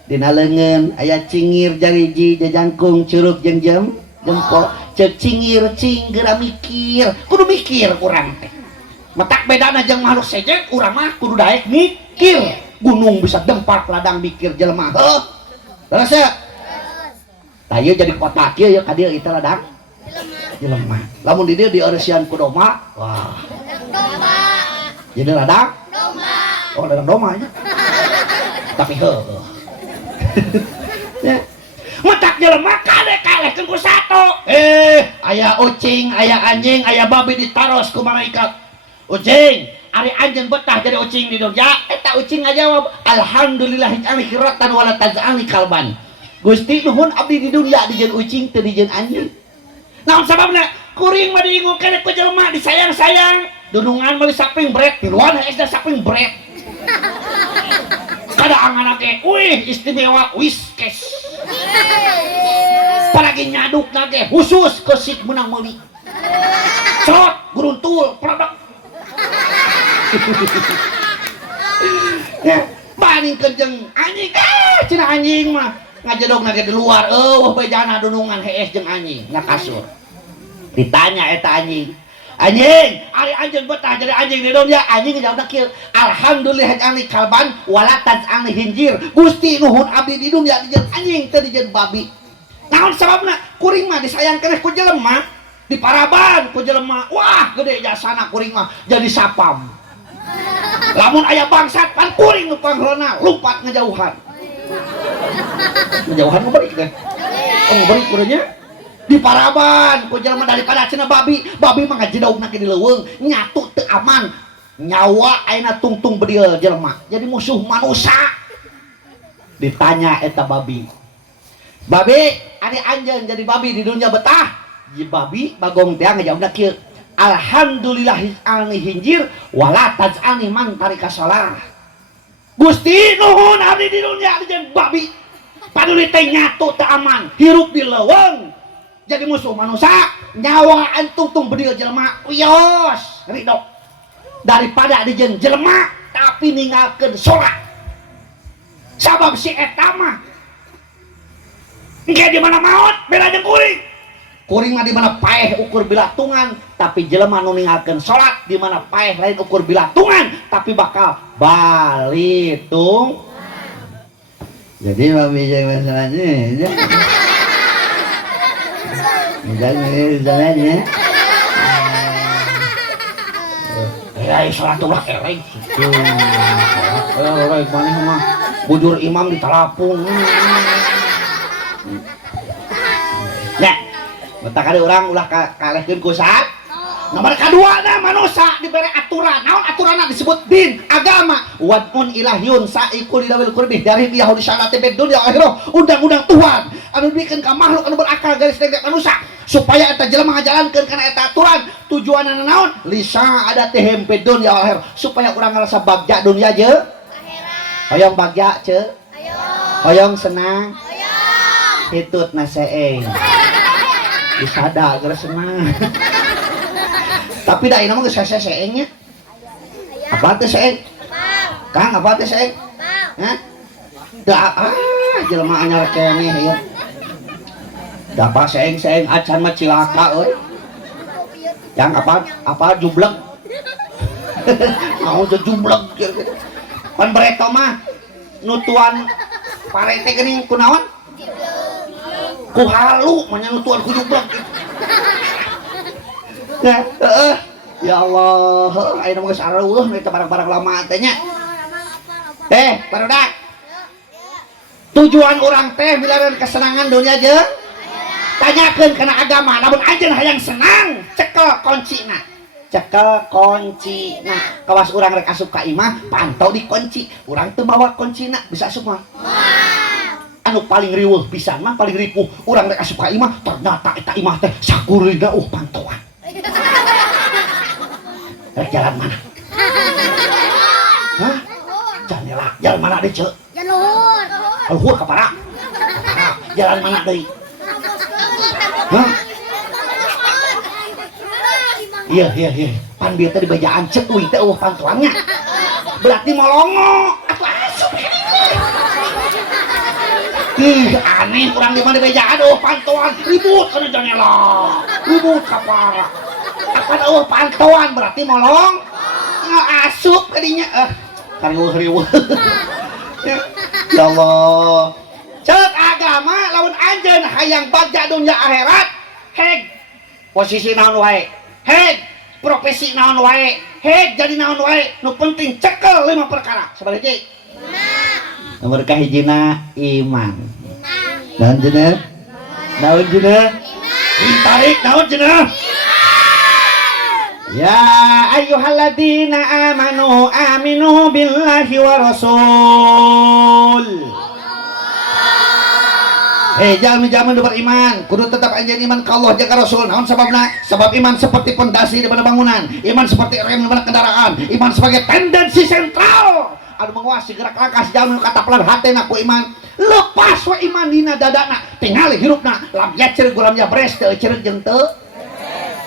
dina leungeun aya cingir jariji jajangkung curug jeung jempol ceuk cingir cing geura mikir kudu mikir urang teh matak bedana jeung makhluk sejek urang mah kudu daek mikir gunung bisa dempat ladang mikir jelema heuh leres teh Tayo jadi kota kieu ya ka dieu itu ladang jelema. Lamun di dieu dieureusieun ku doma, wah. Jadi ladang doma. Oh, ladang doma nya. Tapi heueuh. Ya. Matak jelema kade kalehkeun ku sato. Aya ucing, aya anjing, aya babi ditaros ku malaikat. Ucing, ari anjeun betah jadi ucing di dunya, eta ucing ngajawab, alhamdulillah akhiratan wala taz'ani kalban. Gusti nuhun abdi di dunya dijieun ucing teu dijieun anjing. Naon sababna? Kuring mah diingukeun ku jelema disayang-sayang, dunungan meuli saping bret, tiluan esda saping bret. Kada angan ge, wih istimewa Whiskas. Paragi nyaduk nage khusus kesik menang meuli. Cerot guruntul produk. Ya, bandingkeun jeung anjing, cenah anjing mah ngajedog nage di luar, bejana dunungan hees jeung anjing na kasur. Ditanya eta anjing, anjing, ari anjeun betah jadi anjing di dunia, anjing jawabna kieu, alhamdulillah ani kalban wala taz'ani hinjir. Gusti nuhun abdi di dunia dijieun anjing teu dijieun babi. Naon sababna? Kuring mah disayangkeun ku jelema, diparaban ku jelema. Wah, gede jasana kuring mah jadi sapam. Lamun aya bangsat pan kuring nu pangrona lumpat ngejauhan. Ngejauhan ngeubeuk teh. Oh, ngeubeuk kurenya. Diparaban ku jelema daripada cenah babi mah ngajedogna ke di leuweung nyatu teu aman, nyawa ayeuna tungtung bedieu jelema jadi musuh manusia. Ditanya eta babi, ari anjeun jadi babi di dunia betah? Ji babi bagong teh ngajawabna kieu, alhamdulillah ani hinjir wala taz'ani man tarika shalah. Gusti nuhun abdi di dunia dijieun babi paduli teh nyatu teu aman, hirup di leuweung jadi musuh manusia, nyawa antungtung bedieu jelema wios ridho daripada dijieun jelema tapi ninggalkeun salat. Sabab si eta mah engke di mana maot beda jeung kuring. Kuring mah di mana paeh ukur bilatungan, tapi jelema nu ninggalkeun salat di mana paeh lain ukur bilatungan tapi bakal balitung. Jadi babi jeung masalahnya jangan ya salatullah ereng orang maneh mah bujur imam di talapung. Nya beta kali urang ulah kalehkeun ku saat nomor kadua na manusia diberi aturan. Naon aturanna disebut din agama wad'un ilahyun sa'iqul lidawil qurbih dari yahudi syarati bid dunya akhirah. Undang-undang Tuhan anu dibikeun ka makhluk anu berakal garis tengah manusia supaya eta jelema ngajalankeun kana eta aturan. Tujuanna naon? Lisa ada teh bid dunya akhir supaya urang ngarasa bagja dunia je akhirat. Hoyong bagja ce hoyong senang hoyong hitutna seeng disada geus senang. Tapi da inama geus seengnya. Apa teh seeng? Kang apa teh seeng? Hah? Da jelema anyar keneh ya. Da apa seeng acan mah cilaka euy. Yang apa jublek. Mau jublek gitu. Pan bereto mah nutuan parete geuning kunaon? Ku halu manya nutuan ku jublek. Ya Allah, ayeuna mah geus areueuh eta barang-barang lama teh nya. Barudak. Tujuan orang teh milareun kesenangan dunia jeung tanyakeun kana agama. Lamun anjeun hayang senang, cekel kuncina. Cekel kuncina. Kawas urang rek asup ka imah, pantau dikunci. Urang teu bawa kuncina, bisa asup mah. Anu paling riweuh pisan mah paling ripuh urang rek asup ka imah, ternyata eta imah teh sakurina pantauan. Rek jalan mana? Hah? Janela, jalan mana deh, Cek? Jalan luhur. Luhur ka para? Jalan mana deui? Hah? Iya. Pan bieu teh di bejaan cek uing teh pantuannya. Berarti molongo atuh asup ini. Aneh urang di mana di bejaan pantuan ribut kana janela. Ribut ka para. Akan pantauan berarti molong asup kadinya kariweuh-riweuh. Ya Allah. Cek mah lamun anjeun hayang bagja dunya akhirat heg posisi naon wae heg profesi naon wae heg jadi naon wae nu penting cekel 5 perkara sabaraha nomor kahijina iman naon cenah naon cenah ditarik naon cenah ya ayyuhalladzina amanu aminu billahi wa rasul. Jalmi-jalmi beriman kudu tetap anjeun iman ka Allah jeung ka Rasul. Naon sababna? Sabab iman seperti pondasi di mana bangunan, iman seperti rem di mana kendaraan, iman sebagai tendensi sentral anu menguasai gerak langkah jalmi kataplan hatena ku iman. Lepas wa iman dina dadana tingali hirupna lam yacer gulam ya bres teu cereg jeung teu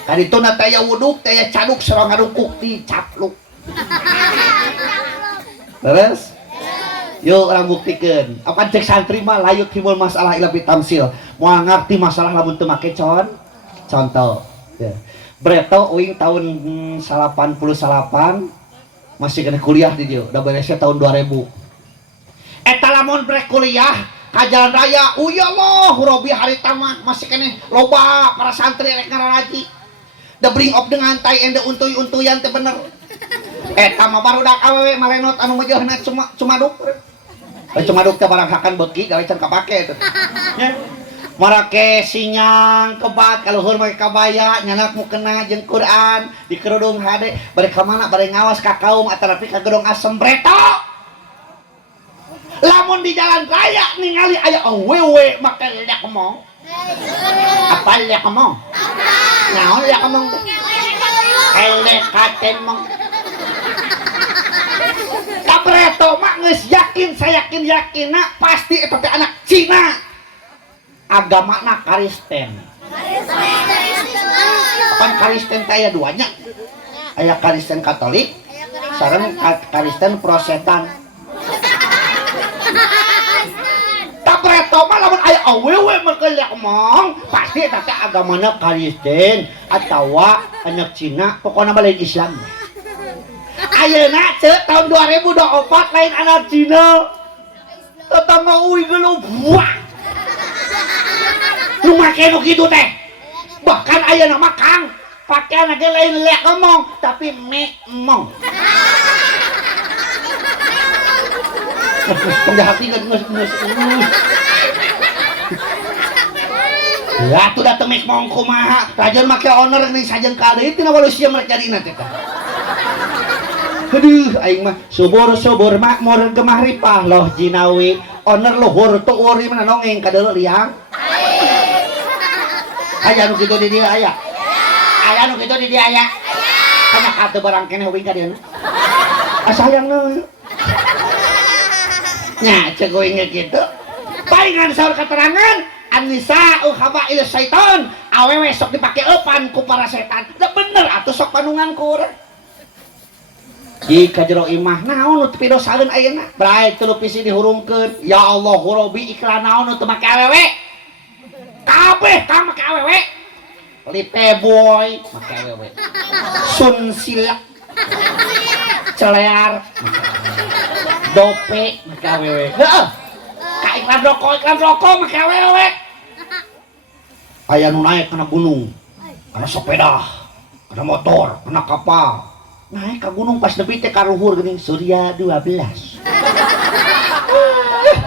kadituna taya wuduk taya caduk sareng ngadungkuk ti capluk. Beres? Yuk orang buktikan apa cek santri mah layut timbul masalah ila tamsil moal ngarti masalah lamun teu make contoh ya. Breto uing tahun 88 masih kena kuliah di dieu udah beresnya tahun 2000 eta lamun brek kuliah ka jalan raya ya Allah Robi hari tamah masih kena loba para santri rek ngararaji da bring up dengan tai ende untuy-untuyan teh bener eta mah barudak awewe malenot anu mejehna cumaduk cumaduk teh barang hakan beuki gawe can kapake teh nya marake sinyang kebat kaluhur make kabaya nyanak mukena jeung Quran di kerudung hade bari ka mana bari ngawas ka kaum atarapi ka gedong asem breto lamun di jalan raya ningali aya awewe make lek ngomong apa lek ngomong naon lek ngomong elek katen mong kabreto mak geus yakin saya yakin pasti eta teh anak Cina agamana Kristen kan Kristen teh aya duanya aya Kristen Katolik sareng Kristen Protestan kabreto mah lamun aya awewe meukeulek ngomong pasti eta teh agamana Kristen atawa anak Cina pokona mah lain Islam. Ayeuna ceuk tahun 2024 lain anak Cina tetangga uwi geuleuh buah lu make nu kitu teh bahkan ayeuna mah Kang pakaian ge lain lek ngomong tapi mek mong penjahat geus ya tuh dateng mek mong kumaha rajan make owner nih sajen ka deui tina walusia merek jadina teh aduh aing mah subur-subur makmur gemah ripah loh jinawi owner luhur tuh uri mana nongeng kadeuleu liang aya nu kitu di dieu aya nu kitu di dieu aya kana atuh barang keneh uing ka dieu sayang na nya ceuk uing kitu palingan saur keterangan Anisa khaba'il syaiton awewe sok dipake eupan ku para setan da bener atuh sok panungan ku urang jika jero imah naon nu teu dosaeun ayeuna bray teu pisi dihurungkeun ya Allah Robi iklan naon nu teu make awewe kabeh tang make awewe lipe boy make awewe sun silak celear dope make awewe heeh ka iklan rokok make awewe aya nu naik kana gunung kana sepeda kana motor kana kapal naik ke gunung pas nepi teh karuhur geuning surya 12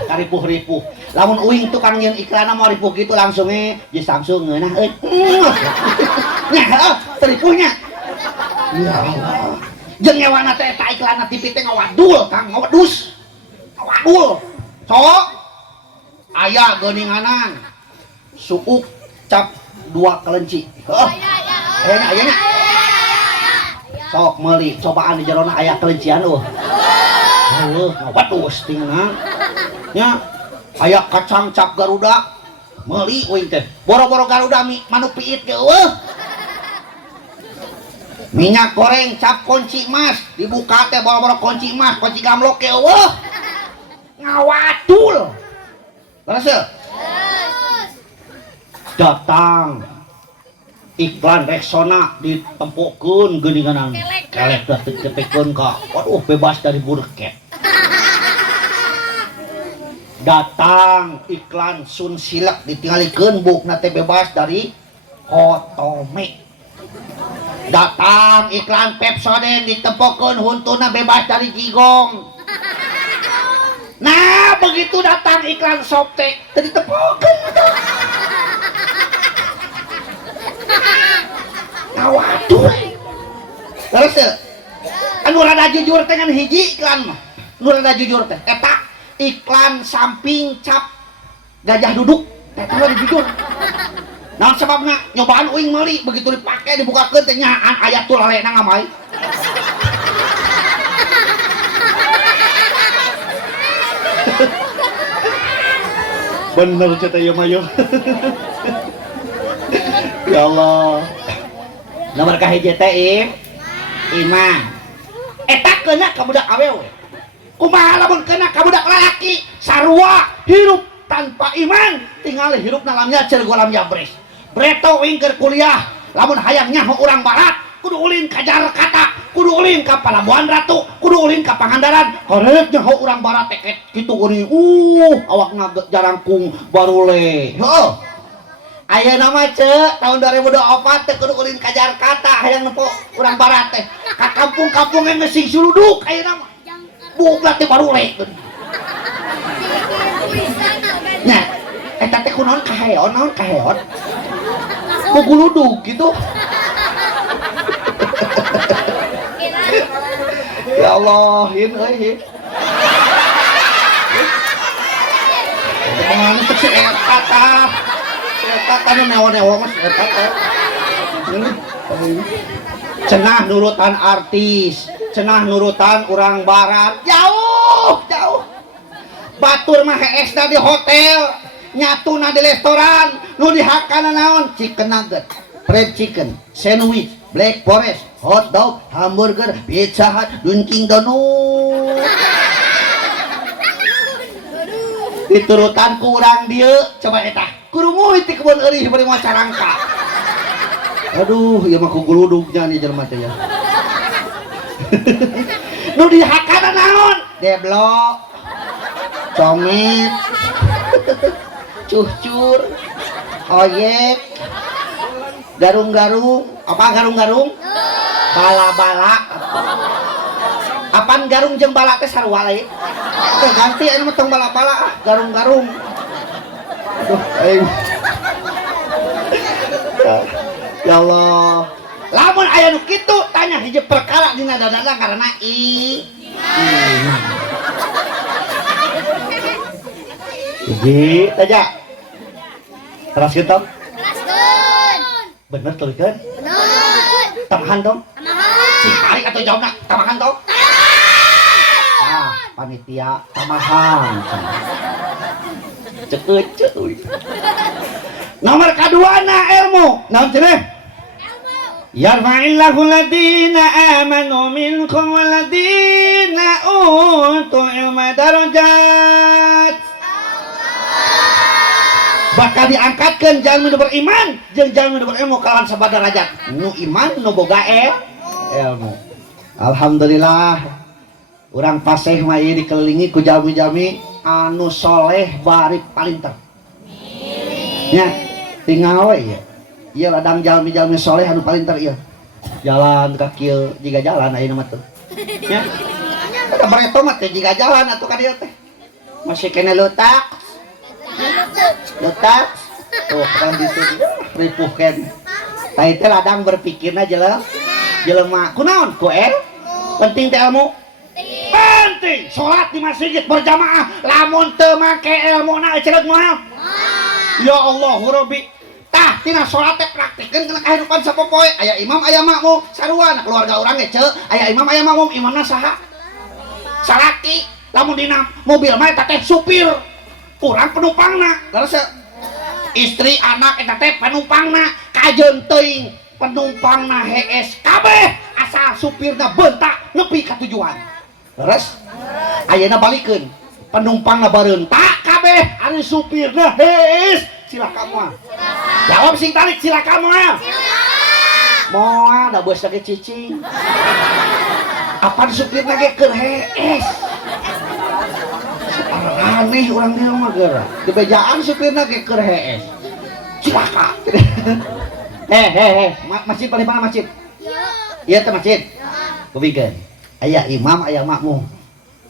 karipuh-ripuh lamun uing tukang nyeun iklanna mau ripuh kitu langsung geus Samsung ngeunah nya heuh teripuhnya ya Allah jeung nyawana teh eta iklanna TV teh ngawadul Kang ngawadus ngawadul sok aya geuninganan suuk cap 2 kelenci heuh ayeuna sok meuli cobaan di jerona aya kelencian ngawadus tingna nya aya kacang cap Garuda meuli uing teh boro-boro Garuda manuk piit ge minyak goreng cap kunci emas dibuka teh boro-boro kunci emas kunci gamlok ge ngawadul berhasil datang iklan Rexona ditempukeun geuninganan kelek dah diketekeun ka waduh bebas dari burket datang iklan Sun Silek ditinggalikeun bukna teh bebas dari Otome. Datang iklan Pepsodent ditempokeun huntuna bebas dari Jigong. Nah begitu datang iklan Softtek teh ditepokeun. Nah waduh. Terus anu rada jujur teh ngan hiji iklan mah. Nu rada jujur teh eta iklan samping cap gajah duduk eta rada jujur. Naon sababna nyobaan uing meuli begitu dipake dibukakeun teh nyaan aya tulalena ngamai. Bener cerita ieu mah yeuh. Ya Allah. Nomor kahiji teh Iman. Eta keuna ka budak awewe. Kumaha lamun keuna ka budak lalaki sarua hirup tanpa iman tinggal hirup nalamnya cergolam jabres. Breto wingker kuliah lamun hayang nyaho urang barat kudu ulin ka Jakarta, kudu ulin ka Palabuhan Ratu, kudu ulin ka Pangandaran. Hareup nyaho urang barat teh kitu geuning awakna jarangkung barule. Heuh. Ayeuna mah ceuk tahun 2024 teh kudu ulin ka Jakarta hayang nempo urang barat teh. Ka kampung-kampung yang geus suluduk ayeuna mah. Buka teh barule. Nya, eta teh kunaon kaheon, naon kaheon? Guludug gitu. Ya Allah, hin euy hin. Kemana tuh si eta tah? Si eta tah nu newo-newo mas eta tah. Cenah nurutan artis, cenah nurutan urang barat, jauh. Batur mah heesna di hotel, nyatuna di restoran, nu dihakana naon? Chicken nugget, fried chicken, sandwich, black forest, hot dog, hamburger, pizza hut, Dunkin Donut. Diturutan ku urang dieu, coba eta. Kudu muhit ti kebun eurih bari maca rangka. Aduh, ieu mah ku guludugnya nih jelema teh ya. Nu dihakana naon? Deblok, comit, cuhcur, oyek, garung-garung. Apa garung-garung? Bala-bala. Apaan garung jeung bala teh sarua lain? Ganti anu mah tong bala-bala, garung-garung. Aduh, aing. Ya Allah. Lamun aya nu kitu tanya hiji perkara dina dadana karena hiji aja. Terus gitu. Bener tuh kan? Bener. Tamahan dong. Tamahan. Si tarik atau jawabna tamahan dong. Ah, panitia tamahan. Ceueuy. Nomor kedua na ilmu. Naon cenah? Yarfa'illahu ladina amanu minkum waladina utul ilma darajat. Bakal diangkatkeun jalmi nu beriman jeung jalmi nu berilmu kalawan sabada derajat. Nu iman nu boga ilmu. Alhamdulillah urang paseh mah ieu dikelilingi ku jalmi-jalmi anu soleh bari palinter. Nya tinggal we ya. Ieu ladang jalmi-jalmi soleh anu palinter ieu. Jalan ka kieu jiga jalan ayeuna mah teh. Nya. Ada bareto mah teh jiga jalan atuh ka dieu teh. Masih kene leutak. Letak tuh kan ditu ripuhkeun tah teh ladang berpikirna jelema kunaon ku penting teh ilmu penting salat di masjid berjamaah lamun teu make ilmuna ceuleuh moal ya Allah rabbi tah tina salat teh praktikeun kana kahidupan sapopoe aya imam aya makmum sarua na keluarga urang ge ceuk aya imam aya makmum imamna saha salaki lamun dina mobil mah eta teh supir urang penumpangna terus istri anak eta teh penumpangna kajeun teuing penumpangna hees kabeh asal supirna bentak nepi ka tujuan terus ayeuna balikeun penumpangna bareuntak kabeh ari supirna hees silakan moal jawab sing tarik silakan moal moal da beus ge cicing apa supirna ge keur hees aneh orang dia mah geura di bejaan supirna ge keur hees cilaka masjid paling mana masjid iya teh masjid kupikeun aya imam aya makmum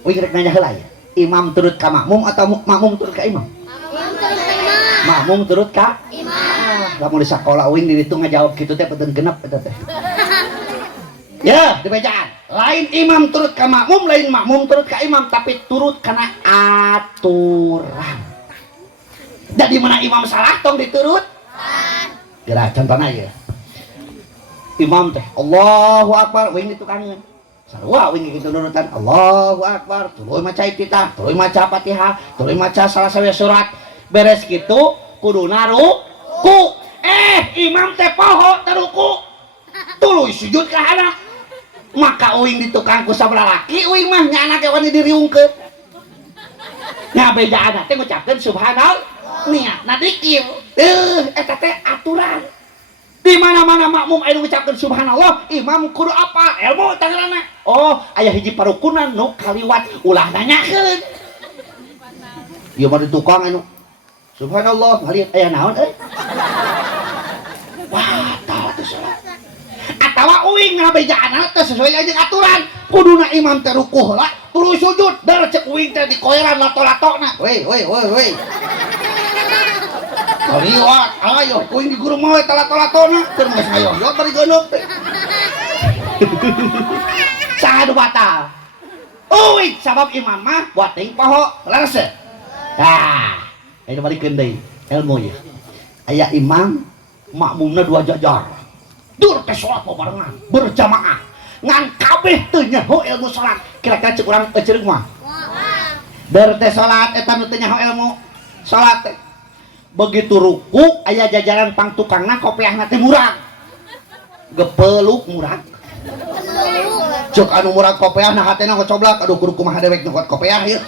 we rek nanya heula ya imam turut ka makmum atau makmum turut ka imam makmum turut ka imam lamun di sakola uing di ditu ngajawab kitu teh peuteun genep eta teh ya di bejaan lain imam turut ka makmum lain makmum turut ka imam tapi turut karena aturan jadi mana imam salah tong diturut geura contohna ya imam teh Allahu akbar uing ditukangeun sarua uing kitu nurutan Allahu akbar tuluy maca iftitah tuluy maca Fatihah tuluy maca salah sawi surat beres kitu kuduna ruku imam teh poho teruku tuluy sujud ka anak maka uing ditukang ku sabaraha laki uing mah nya anak wani diriungkeun nya bedaana teh ngucapkeun subhanallah niatna dikir eta teh aturan di mana-mana makmum aya ngucapkeun subhanallah imam kudu apa ilmu tangarana oh aya hiji parukunan nu kaliwat ulah nanyakeun ieu mah ditukang anu subhanallah ngaliat aya naon wah tah teh salat atawa uing ngabejaana teh sesuai jeung aturan kuduna imam teh rukuh lah tuluy sujud dar cek uing teh dikoeran lato-latona we kaliwat ayo uing di guru mah teh lato-latona keur geus ngayoyot bari geuneup teh saha nu batal uing sabab imam mah buat teuing poho leres tah ayo balikeun deui ilmu ya aya imam makmumna dua jajar dur teh salat barengan berjamaah ngan kabeh teu nyaho ilmu salat kira-kira cek urang ecereug mah dur teh salat eta nu teu nyaho ilmu salat teh begitu ruku aya jajaran pangtukangna kopiahna teh murag gepeluk murag cek anu murag kopiah nah hatena ngocoblak aduh kudu kumaha dewek nyokot kopiah ieu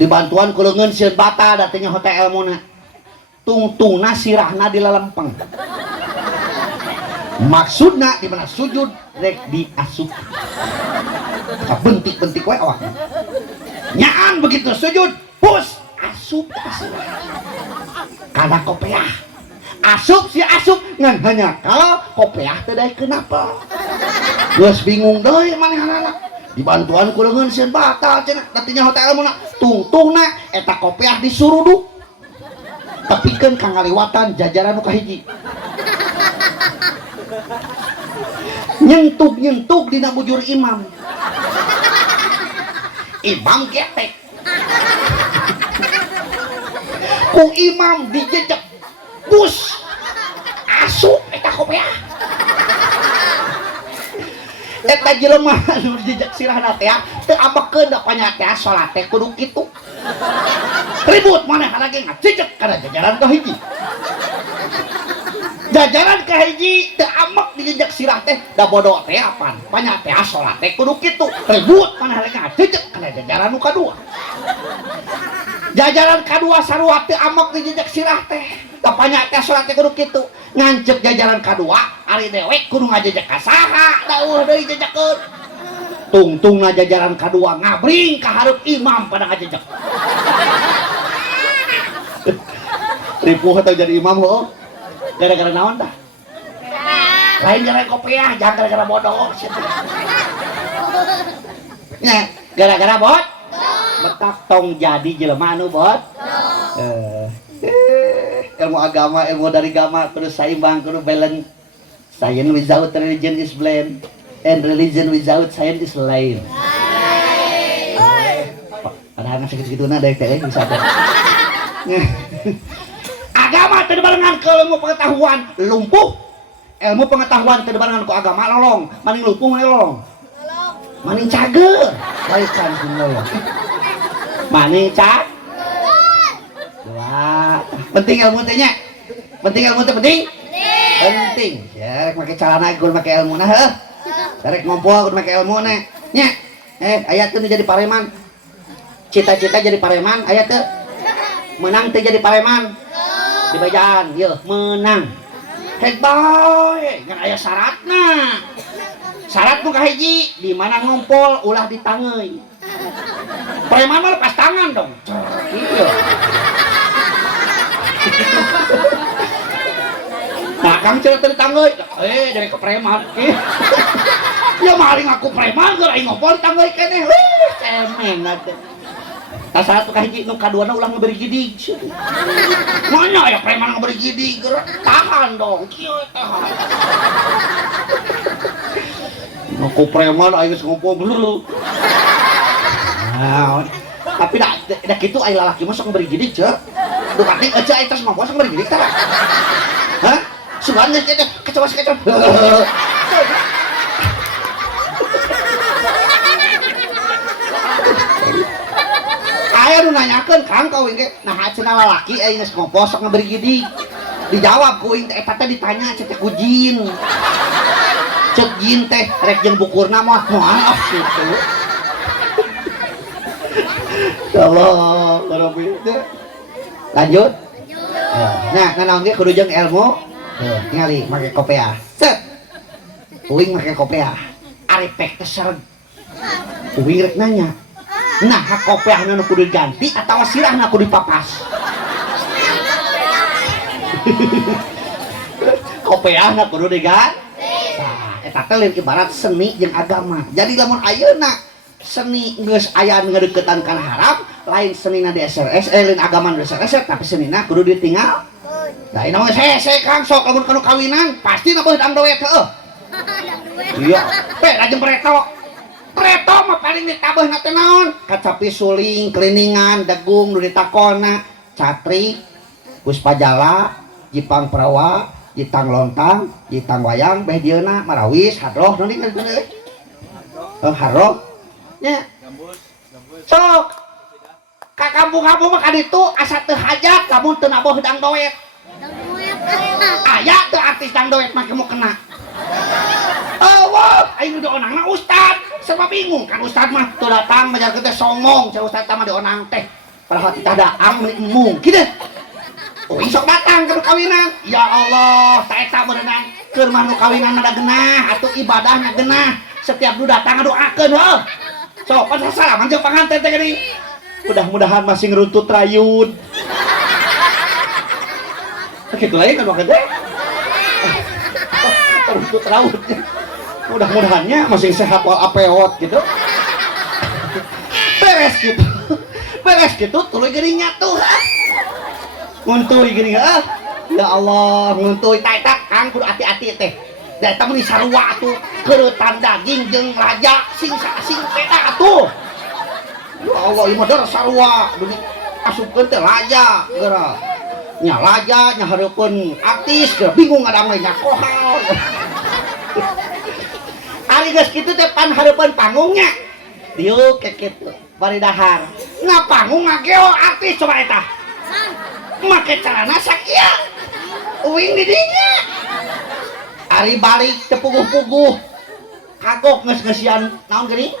dibantuan ku leungeun sieun bata da teh nyaho teh ilmuna tungtungna sirahna dilalempeng maksudna di mana sujud rek diasup bentik-bentik we awak nyaan begitu sujud pus asup karena kopiah asup si asup ngan hanya kalau kopiah teh daek kenapa geus bingung deui manehanana dibantuan ku leungeun sieun batal cenah tatinya hotel muna tungtungna eta kopiah disurudu tepikeun ka ngaliwatan jajaran nu kahiji nyentuk dina bujur imam getek ku imam dijejek bus asup eta kopiah eta jelema anu dijejek sirahna teh teu ambekeun da panyata salat teh kudu kitu ribut maneh lagi ngajejek kana jajaran kahiji jajaran kahiji teu amek dijejek sirah teh da bodoh teh apaan panyata salat teh kudu kitu ribut maneh lagi ngajejek kana jajaran nu kadua jajaran kadua sarua teu amek dijejek sirah teh da panyata salat teh kudu kitu ngancep jajaran kadua ari dewek kudu ngajejek ka saha dawuh deui jejekeun tungtungna jajaran kadua ngabring ka hareup imam pada ngajejek ripuh atau jadi imam ho gara-gara naon dah lain gara-gara kopiah jangan gara-gara bodoh nya gara-gara bot betak tong jadi jelema anu bot ilmu agama ilmu dari agama kudu saimbang kudu balance science without religion is blind and religion without science is lame padahal ngasih gitu-gituna daek teh bisa agama teu dibarengan ke ilmu pengetahuan lumpuh ilmu pengetahuan teu dibarengan ku agama lolong maning lumpuh maning lolong maning cager baikan semua maning cager wah penting ilmu teh nya penting ilmu teh penting ya rek make calana kudu make ilmu nah heuh rek ngompol kudu make ilmu na nya aya teu jadi pareman cita-cita jadi pareman aya teu menang teh jadi pareman di bajaan yeuh menang hek bae ngan aya syaratna syarat nu kahiji di mana ngompol ulah ditangeuy Preman mah lepas tangan dong. Iya. Nah, kang cerita dari tangga, dari ke preman. Ya maling aku preman, gerai ngobrol tangga kene. Cemen atuh. Tah satu kahiji nu kaduana ulah ngaberi gidig. Mana ya preman ngaberi gidig, tahan dong. Kieu tahan. Aku preman aya geus ngopo dulu. Nah, tapi dah kitu aya lalaki mah sok ngaberi gidig, Cek. Dukati aja eta ngopo sok ngaberi gidig tah. Hah? Sugan geus eta kecoa. Aya nu nanyakeun Kang ka uing ge, nah cenah lalaki aya geus ngopo sok ngaberi gidig. Dijawab ku uing teh eta teh ditanya cek ku jin. Cek jin teh rek jeung bukurna mah moal kitu. Allah, Rabbi. Lanjut. Nah, nanaon ge kudu jeung ilmu. Ningali make kopiah. Set. Uing make kopiah. Ari pek teh sereg. Uing rek nanya. Nah, kopiahna nu kudu diganti atawa sirahna kudu dipapas? Kopiahna kudu diganti. Nah, eta teh lain ibarat seni jeung agama. Jadi lamun ayeuna seni geus aya ngadeukeutan kana haram, lain senina di SRS, lain agama di SRS, tapi senina kudu ditinggal. Nah, ini mah hese Kang sok lamun kanu kawinan, pasti na beudang doet heueuh. Iya, lajeng preto. Preto mah paling ditabeuhna teh naon? Kacapi suling, kliningan, degung nu ditakonna, catri, puspajala, jipang prawa, jitang lontang, jitang wayang, beh dieuna marawis, hadroh, nu dieu geus. Hadroh. Nya. Sok. Ka kampung-kampung mah kaditu asa teu hajat lamun teu nabuh dang doet. Aya teu artis dang doet make mau kena. Wah, aing nu dionangna ustad. Serba bingung kan ustad mah teu datang majar teh songong, ca ustad mah dionang teh. Padahal teh daang mung kitu. Oh, sok datang ke kawinan. Ya Allah, ta eta beunang keur mah nu kawinan ada genah atuh ibadahna genah. Setiap nu datang doakeun heuh. Sok pas salaman jeung panganten teh geuning. Mudah-mudahan masih ngeruntut rayun. Kitu lain kan makanya. Runtut raut. Mudah-mudahannya masih sehat wal apeot gitu. Beres gitu tuluy geuning nyatu. Nguntuy geuning ya Allah, nguntuy eta Kang kudu ati-ati teh. Da eta mah sarua atuh keuretan daging jeung raja sing eta atuh. Ya Allah, ieu mah sarua dugi asupkeun teh raja geura. Nya raja nya hareupeun artis geura bingung ngadang we nya kohal. Ari geus kitu teh pan hareupeun panggungnya. Dieu kitu bari dahar. Ngapanggung ngageo artis coba eta. Make carana sakieu. Uing di dinya. Ari balik teu puguh-puguh. Kagok geus-geusian naon geuning?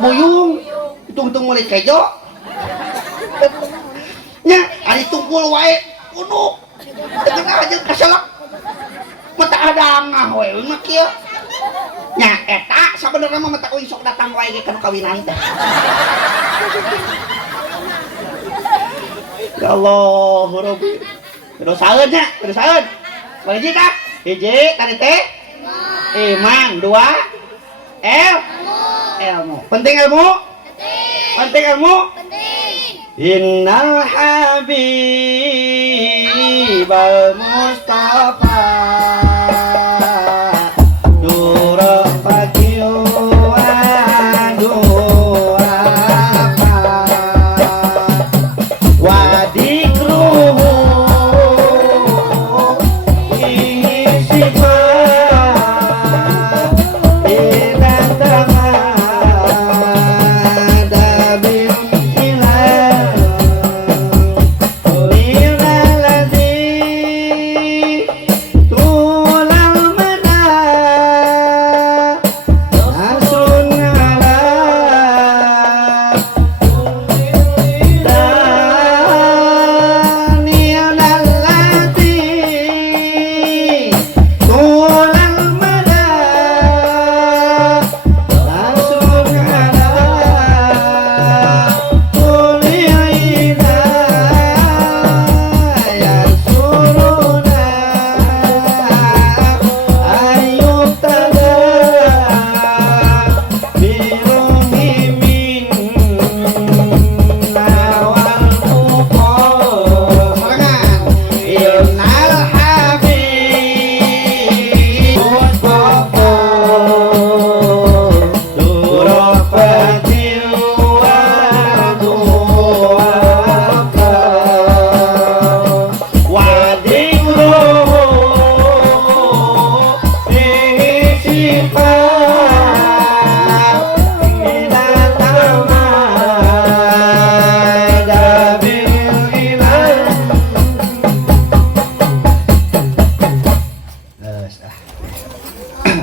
Buyung. Hitung-hitung meuli kejo. Nya ari tungkul wae kunuk. Teu aja kaselak. Mata adangah we mah kieu. Nya eta sabenerna mah mata uing sok datang wae ge kana kawinan teh. Ya Allah, Rabbi. Dosaeun nya, dosaeun. Bagi tah? Hiji tadi teh iman, dua ilmu. Penting ilmu? Penting ilmu? Innal habibal Mustafa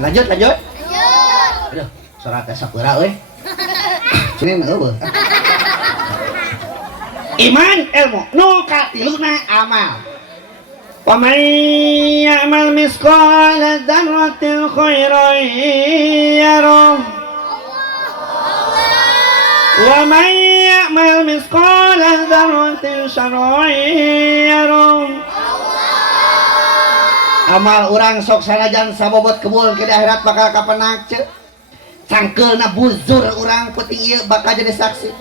lanjut. Aduh, surat sapura euy. Cenah eueuh. Iman ilmu nu katiluna amal. Wa may ya'mal misqala dzarratin khairan yarah. Wa may ya'mal misqala dzarratin syarran yarah. Amal urang sok sanajan sabobot kebul ke akhirat bakal kapenak ceuk. Cangkeulna buzur urang peuting ieu bakal jadi saksi.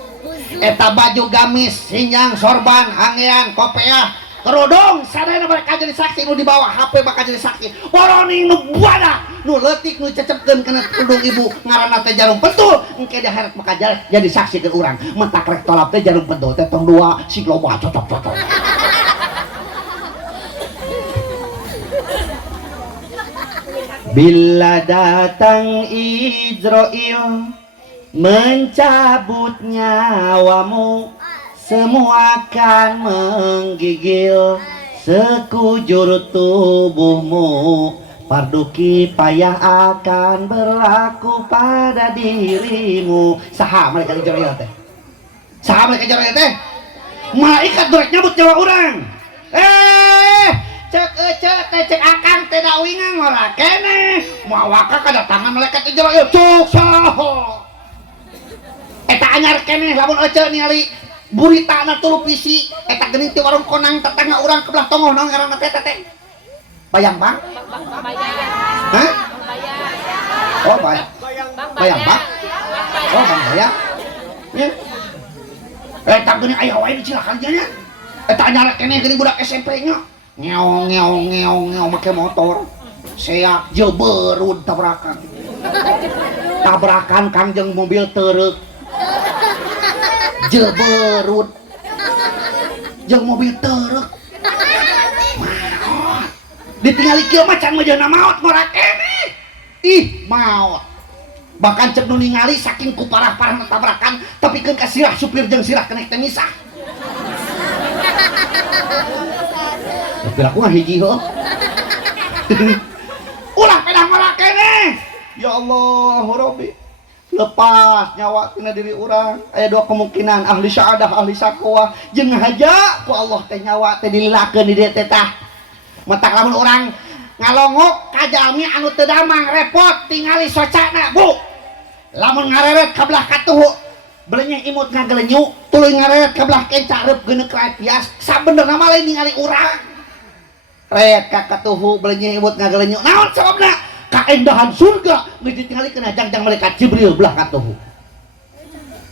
Eta baju gamis, hinjang, sorban, hangean, kopiah, kerudung, sadayana bakal jadi saksi. Nu di bawah HP bakal jadi saksi. Poroning nu buada, nu leutik, nu cecepkeun kana kerudung ibu ngaranna teh jarum pentul. Engke di akhirat bakal jadi saksi ke urang. Mentak rek tolap teh jarum pentul teh tong 2 si loba cocok-cocok. Bila datang Izrail mencabut nyawamu, semua akan menggigil sekujur tubuhmu. Fardu kifayah akan berlaku pada dirimu. Saha mereka Izrail teh? Saha mereka Izrail teh? Malaikat dorek nyabut nyawa urang. Cek akang teh dawingan ora keneh mawaka kadatangan malaikat Israil cuk saha eta anyar keneh lamun ece ningali buritana tulup isi eta geuning ti warung konang tetangga urang kebelah tongoh naon ngaranna teh bayang bang hah oh bayang bang oh bang bayang nya eta geuning aya wae di Cilakan nya eta anyar keneh geuning budak SMP nya ngeong make motor saya jeberud tabrakan kangjeng mobil teruk jeberud jeung mobil teruk maot ditinggali kieu macan meujana maot ngora keneh ih maot bahkan cek nu ningali saking ku parah-parah tabrakan tapi keun ka sirah supir jeung sirah keneh teh misah. Aku nggak hiji ho. Ulah pedang marak keneh. Ya Allah, Rabbi. Lepas nyawa tina diri urang. Aya dua kemungkinan, ahli syahadah, ahli sakwah, jeung haja ku Allah teh nyawa teh dililakeun di dieu teh tah. Matak lamun urang ngalongok ka jalmi anu teu damang repot tingali socana, Bu. Lamun ngareret ka belah katuhu belenyeh imut ngagelenyu, tuluy ngareret ka belah kenca reup geuneuk raet pias, sabenerna mah lain ningali urang. Ret kakak tuhu belenyeh imut ngagelenyu naon sababna kaendahan surga geus ditingali kana jangjang malaikat Jibril belah katuhu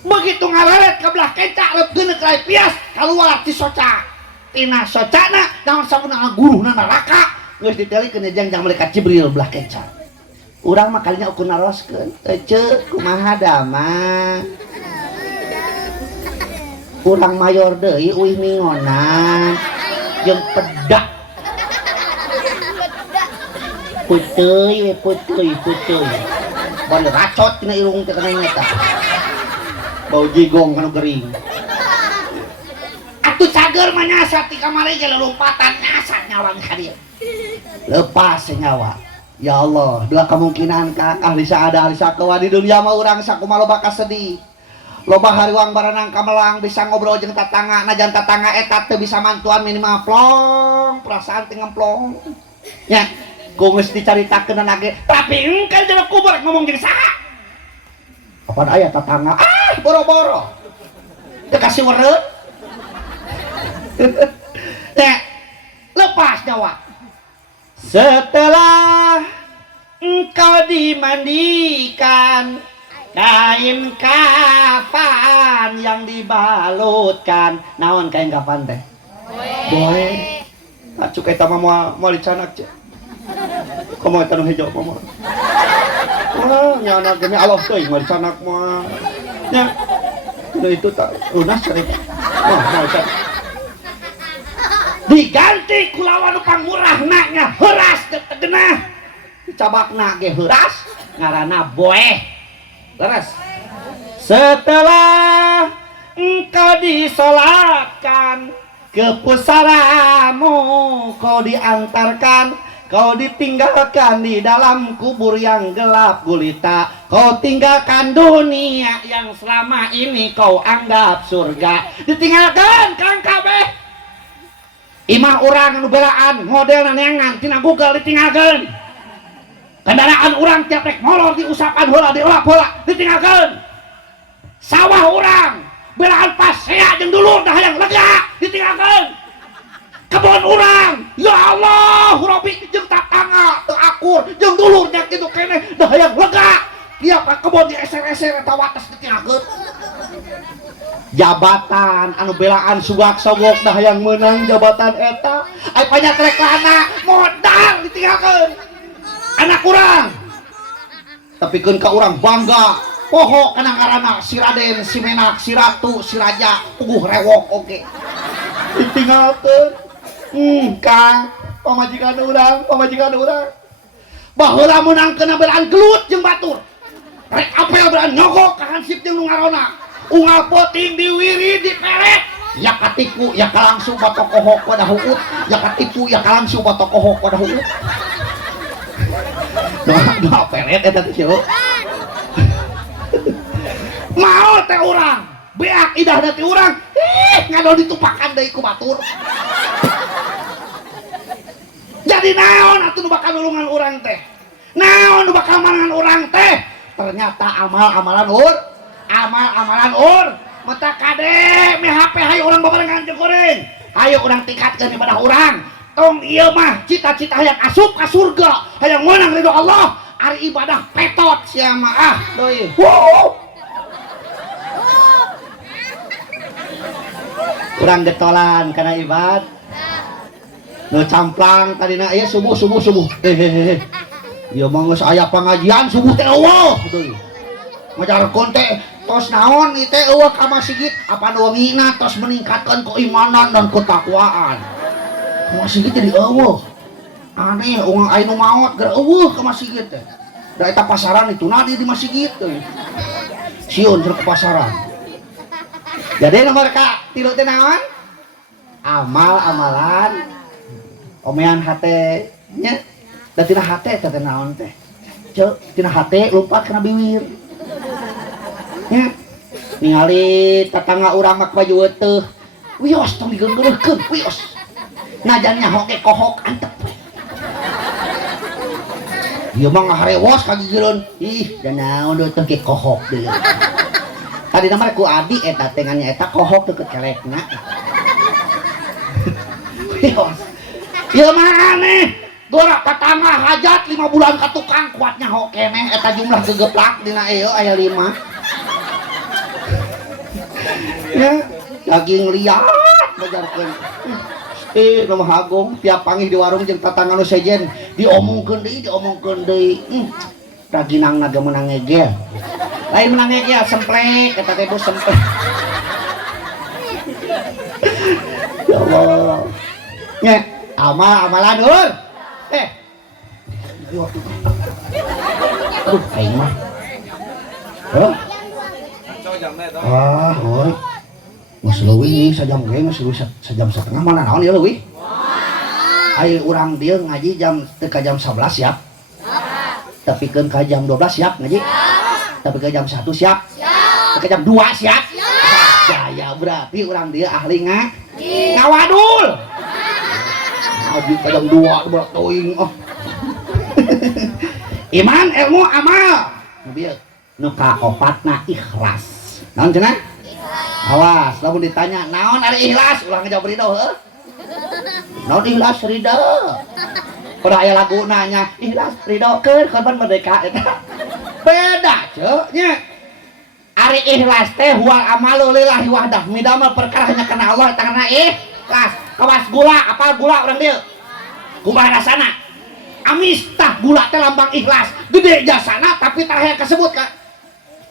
begitu ngararet ka belah kenca reup geuneuk rae pias kaluar ti soca tina socana naon sabuna guruhna neraka geus ditingali kana jangjang malaikat Jibril belah kenca urang mah kalinya ukur naroskeun teu kumaha damang urang mayor deui uih ningonan jeung pedak puteuy bari racot tina irung teh kana eta bau jigong kana gering atuh cager mah nyasar ti kamari ge lompatan nyasar nyawa ka dieu lepas nyawa ya Allah dua kemungkinan ka ahli syahadah ahli sakowa di dunia mah urang sakumaha loba kasedih loba hariwang barenang kamelang bisa ngobrol jeung tatangga najan tatangga eta teu bisa mantuan minimal plong perasaan teh ngemplong nya ku geus dicaritakeun nage tapi engke jeung kubur ngomong jeung saha apaan aya tatangga boro-boro teu kasih wereut teh lepas nyawa setelah engkau dimandikan kain kafan yang dibalutkan naon kain kafan teh boy acuk eta mah moal dicanak ce komo eta nu hejo komo nyana gini Allah teuing moal dicanak mah nya itu tak lunas cenah diganti kulawan upang murahna nya heuras teu genah dicabakna ge heuras ngaranna boeh leres setelah engkau disolatkan ke pusaramu kau diantarkan kau ditinggalkan di dalam kubur yang gelap gulita. Kau tinggalkan dunia yang selama ini kau anggap surga. Ditinggalkan Kang kabeh. Imah orang anu belaan model neangan tina Google ditinggalkan. Kendaraan orang tiap rek molor diusapan heula diolap heula ditinggalkan. Sawah orang belaan pasea jeung dulur dah yang lega ditinggalkan. Kebon orang, ya Allah, Robi jeung tatangga teu akur jeung dulurnya kitu keneh dah yang lega. Dia ka kebon di eser-eser eta wates ditinggalkeun. Jabatan anu belaan sugak-sogok dah yang menang jabatan eta. Ai panyatlekana modal ditinggalkeun. Anak urang. Tapikeun ka urang bangga. Poho kana ngaranna si Raden, si Menak, si Ratu, si Raja, puguh rewok oge. Ditinggalkeun. Kang, pamajikan urang. Baheula meunang kena belaan gelut jeung batur. Rek apel belaan nyogok ka hansip jeung nu ngarona. Unggal poting diwiri diperet. Ya katipu, ya kalangsu batok kohok pada huut. Ya katipu, ya kalangsu batok kohok pada huut. Nah, peret eta teh cieu. Mau teh urang, beak idah teh urang. Ngadol ditupakan deui ku batur. Jadi naon atuh nu bakal nulungan urang teh? Naon nu bakal manangan urang teh? Ternyata amal-amalan ur. Mata kade me HP hayu urang babarengan jeung goreng. Hayu urang tingkatkeun ibadah urang. Tong ieu mah cita-cita hayang asup ka surga, hayang meunang ridho Allah. Ari ibadah petot sia mah deui. Urang getolan kana ibad. Nu camplang tadina aya subuh. Ieu mah geus aya pangajian subuh teh eueuh deui. Ngajarkeun teh tos naon ieu teh eueuh ka masjid apa nu wengina tos meningkatkeun keimanan dan ketakwaan. Masjid jadi eueuh. Aneh urang aya nu maot gara eueuh ka masjid teh. Da eta pasaran itu na di masjid teh. Sieun jeung ke pasaran. Jadi nomor ka 3 teh naon? Amal-amalan omean hate nya da tina hate teh naon teh ceuk tina hate lompat kana bibir nya ningali tatangga urang mak baju teu wios tong digeunggeureukkeun wios najan nyaho ge kohok antep ieu mah ngaharewos kagigireun ih da naon teu ge kohok deui tadi nama ku adi eta teh ngannya eta kohok deukeut kelekna wios. Ya maneh gorak tatangga hajat 5 bulan ka tukang kuatnya ho keneh eta jumlah gegeplak dina ieu aya 5. Ya, daging liat bajarkeun. Nu mah agung tiap panggih di warung jeung tatangga nu sejen diomongkeun deui. Daginangna ge meunang ngegel. Lain meunang ngegel semplek eta teh bos semplek. Ya Allah. Nya amalan ur aduh aing mah oi masih leuwih sajam ge masih leuwih sajam setengah mana naon ieu leuwih aya urang dieu ngaji teu ka jam 11 siap tapikeun ka jam 12 siap ngaji tapi ka jam 1 siap ka jam 2 siap jaya berarti urang dieu ahli ngawadul Aji kadang 2 berat toing Iman, ilmu, amal. Bieu nu kaopatna ikhlas. Naon cenah? Awas, lamun ditanya naon ari ikhlas, ulah ngajawab ridho heuh. Naon ikhlas ridho? Pada aya lagu nanya, ikhlas ridho keur korban merdeka eta. Beda ceuk nya. Ari ikhlas teh huwal amalu lillahi wahdah, midamel perkara hanya karena Allah eta karena ikhlas. Kawas gula, apa gula urang dieu? Kumaha rasana? Amis tah gula teh lambang ikhlas. Gede jasana tapi tah hayang kasebut ka.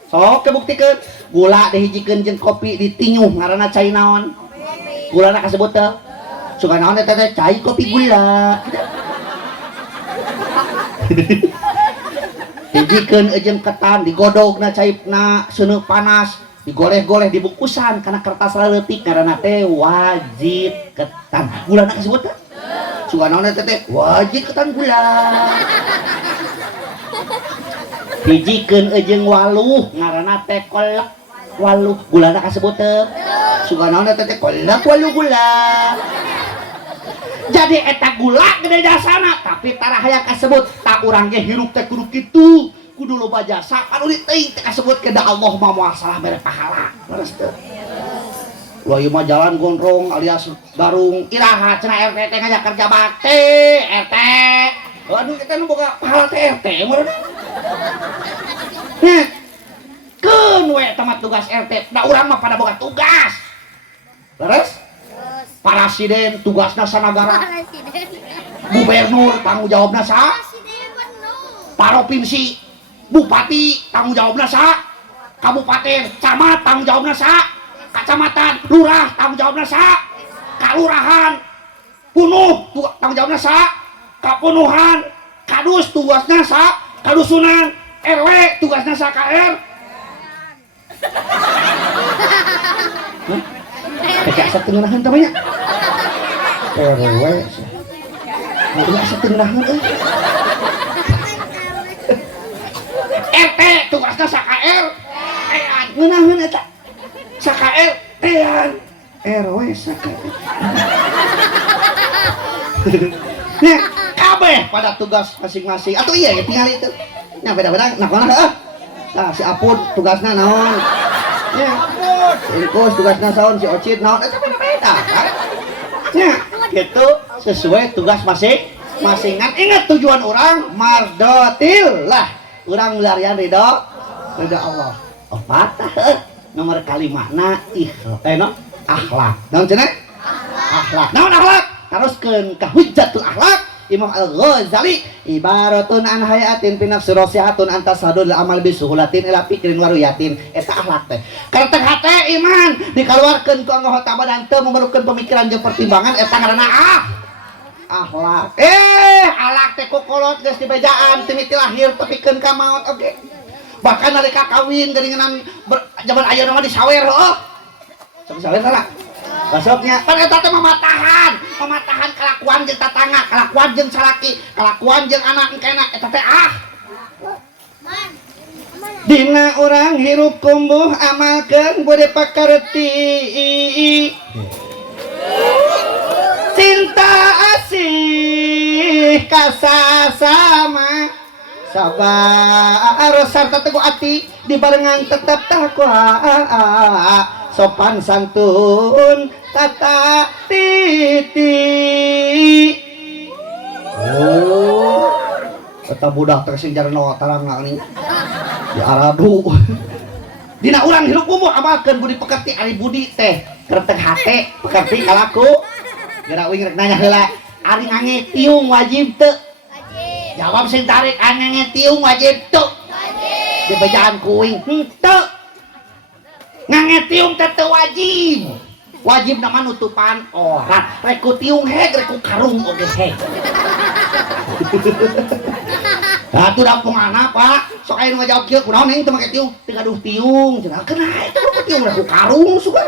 Sok kebuktikeun. Gula dihijikeun jeung kopi ditinyuh ngaranna cai naon? Gulana kasebut teh. Suka naon eta teh cai kopi gula. Dijikeun jeung ketan digodogna caipna seuneu panas. Digoleh-goleh dibungkusan karena kertas leutik ngaranna teh wajib ketan. Gulana kasebut teh. suka naon teh wajib ketan gula hijikeun jeung waluh ngaranna teh kolak waluh gulana kasebut teu suka naon teh kolak waluh gula jadi eta gula gede jasana tapi tara hayang kasebut tak urang ge hirup teh kudu kitu kudu loba jasa anu diteuing teh kasebut kedah Allah mah moal salah mere pahala leres teu wah ieu mah jalan gondrong alias garung iraha cenah RT teh ngajak kerja bakti RT aduh kita nu boga pahala teh RT meureun nya keun we tempat tugas RT da urang mah pada boga tugas leres Parasiden tugasna sanagara gubernur tanggung jawabna saha provinsi bupati tanggung jawabna saha kabupaten camat tanggung jawabna saha kacamatan lurah tanggung jawabna saha kalurahan punuh tanggung jawabna saha kapunuhan kadus tugasna saha kadusunan RW tugasna saha KR kayak asa tengenahan tamanya RW itu asa tengenahan RT tugasna sa KR tean ngeunaheun eta sa KR tean RW sa KR nah kabeh pada tugas masing-masing atau iya ya tinggal itu nah beda-beda nah kumaha nah si Apun tugasna naon ya Ingkus tugasna saon si Ocit naon eta beda-beda kan nya gitu sesuai tugas masing-masingan ingat tujuan orang mardotil lah urang larian ridho Allah patah nomor kalimahna akhlak naon cenah akhlak naon akhlak teruskeun ka hujjatul akhlak Imam Al-Ghazali ibaratun an hayatin fi nafsi rasihatun antasadul amal bisuhulatin ila fikrin waruyatin eta akhlak teh karena hate iman dikeluarkeun ku anggota badan teu memerlukeun pemikiran jeung pertimbangan eta ngaranna akhlak akhlak teh kokolot geus dibejaan ti miti lahir tepikeun ka maot oge bahkan nalika kawin geuningan zaman ayeuna mah disawer heuh sawer tah besoknya kan eta teh mamatahan kelakuan jeung tatangga kelakuan jeung salaki kelakuan jeung anak engkena eta teh dina urang hirup kumbuh amalkeun bade pakarti cinta asih kasasama sabar sarta teguh ati dibarengan tetap takwa sopan santun tata titi kata budak tersing jarno tarang ngani di aradu dina urang hirup umur amalkeun budi pekerti ari budi teh kereteg hate pekerti kalaku geura uing rek nanya heula ari ngange tiung wajib teu jawab sing tarik ari ngange tiung wajib teu wajib dibejaan kuing teu ngangetiung teh wajib nama nutupan orang reku tiung heg reku karung oge heg nah itu dampung anak pak sok ayo ngajawab kieu kunaon ning teu make tiung teu gaduh tiung cenah kenapa itu reku tiung reku karung suka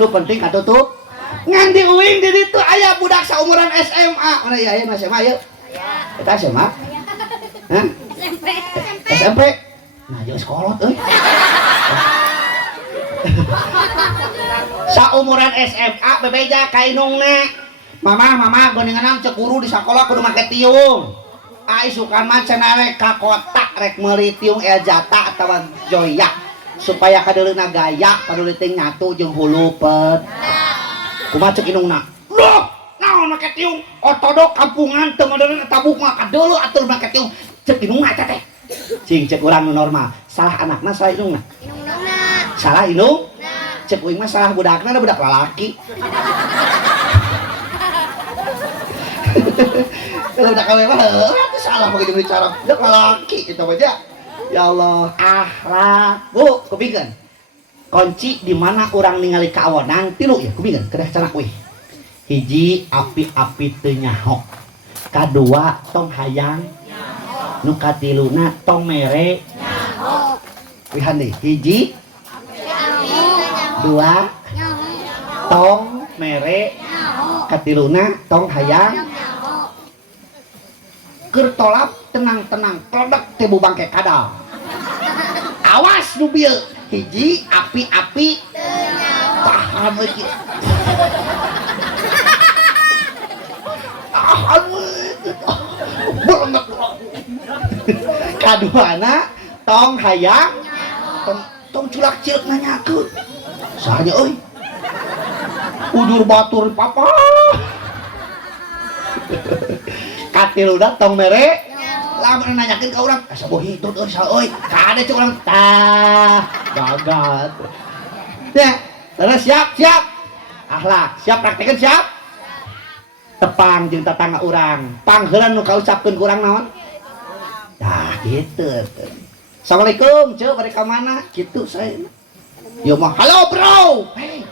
lu penting atutup ngan di uing di ditu aya budak saumuran SMA mana ieu aya SMA ieu eta SMA hah SMP nah jeung sekolot euy saumuran SMA bebeja ka indungna mama geuningan cek guru di sakola kudu make tiung ai sukan mah cenah we ka kota rek meuli tiung eljata atawa joya supaya kadeuleuna gaya paduli teh nyatu jeung hulupet kumaha cek indungna loh naon make tiung otodok kampungan teu modern tabuk mah kadeuleu atur make tiung cek indungna eta teh cing cek urang nu normal salah anakna salah indungna salah indung cek uing mah salah budakna ada budak lalaki kalau budak awewe mah itu salah begitu bicara budak lalaki itu aja ya Allah akhlak bu kupingkeun kunci di mana orang ningali kaonan tilu ya kupingkeun kedah cenah weh hiji api-api teu nyahok kadua tong hayang nu katiluna tong mere nyahok wihan deui hiji dua tong mere katiluna tong hayang keur tolap tenang-tenang kledak teh bangke kadal. Awas nu bieu hiji api-api tahan lagi. Kaduana tong hayang tong culak cilik nanyakeun sahanya euy udur batur papa katiluna tong mere lamun nanyakeun ka urang asa boh hitut euy sa euy kade cuk urang tah gagat ya terus siap akhlak siap praktekeun siap tepang jeung tetangga urang pangheula nu kaucapkeun ku urang naon nah gitu. Assalamualaikum ceu bari ka mana kitu saya yo mah halo bro hey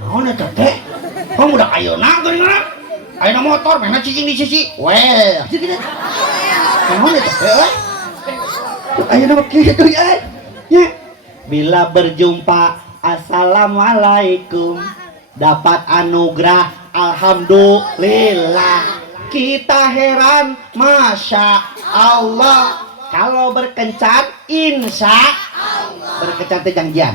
naon eta teh kamu udah ayeuna geuningan ayeuna motor mena cicing di sisi weh kitu naon eta teh ayeuna mah kitu ya bila berjumpa assalamualaikum dapat anugerah alhamdulillah kita heran masya Allah kalau berkencan insya Allah berkencan teh janjian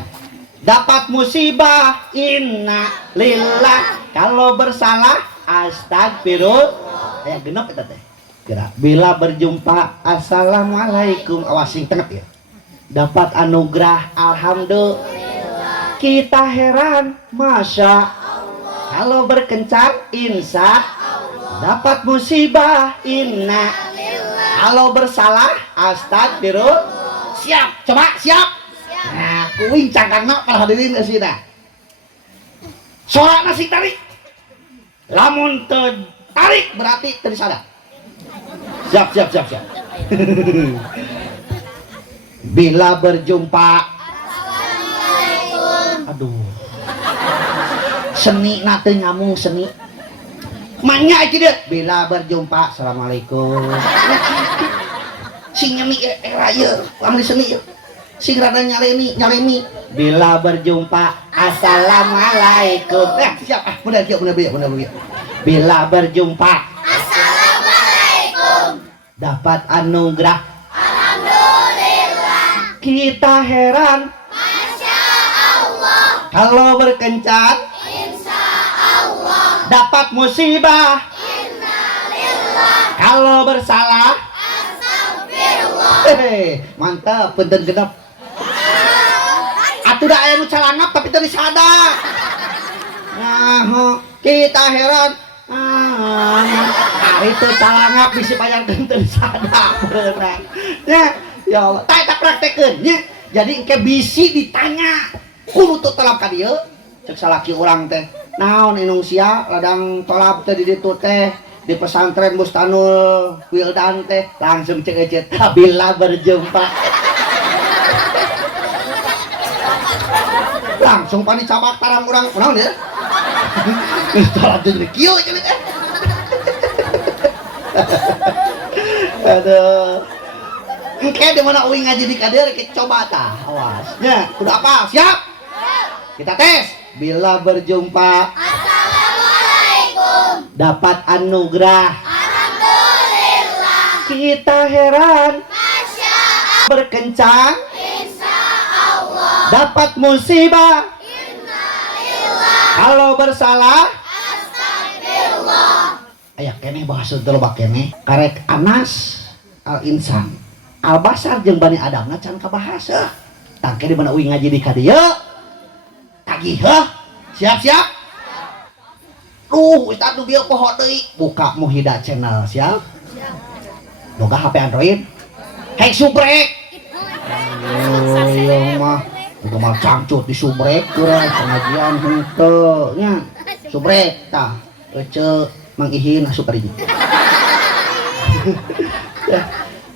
dapat musibah inna lillah kalau bersalah astagfirullah aya genep eta teh kira bila berjumpa assalamualaikum awas sing tenep ya dapat anugerah alhamdulillah kita heran masya Allah kalau berkencan insya dapat musibah inna kalau bersalah astagfirullah siap coba siap nah kuing cangkangna para hadirin asina soalna si tarik lamun teu tarik berarti teu disada siap bila berjumpa assalamualaikum aduh seni na teu nyambung seni manya aja deh bila berjumpa assalamualaikum sing nyemi raya ahli seni sing rada nyalemi bila berjumpa assalamualaikum siap bener bila berjumpa assalamualaikum dapat anugerah alhamdulillah kita heran masya Allah kalau berkencan dapat musibah innalillah kalau bersalah astagfirullah mantap punten genep atuh da aya nu calangap tapi teu disada nah kita heran ari teu calangap bisi payangkeun teu disada beunang ya Allah tah eta praktekeun nya jadi engke bisi ditanya kudu teu telap ka dieu cek salaki urang teh naon inung sia ladang tolap teh di ditu teh di pesantren Bustanul Wildan teh langsung cek ecet bila berjumpa langsung pani cabak tarang urang naon ya tolap jadi kieu cenah teh aduh engke di mana uing ngaji di kader kita coba tah awas nya kudu apa siap kita tes bila berjumpa assalamualaikum dapat anugerah alhamdulillah kita heran masya Allah berkencan insya Allah dapat musibah innalillah kalau bersalah astagfirullah aya keneh bahasa teu loba keneh karek Anas al insan al basar jeung Bani Adamna can kabahasa tangke di mana uing ngaji di ka dieu tagih siap Ustaz nu bieu poho deui buka Muhida channel siap boga HP Android hek subrek iya mah udah mah cangcut di subrek kurang pengajian henteu nya subrek tah ece Mang Ihin asup ka dieu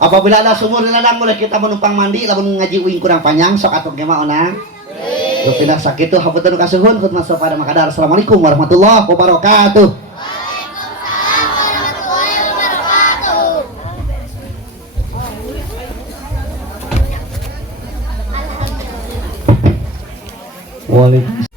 apabila ada sumur di ladang boleh kita menumpang mandi lamun ngaji uing kurang panjang sok atuh ge mah onang tidak sakitu hapunten kasuhun khutbah pada makadar. Assalamualaikum warahmatullahi wabarakatuh. Waalaikumsalam warahmatullahi wabarakatuh. Waalaikumsalam.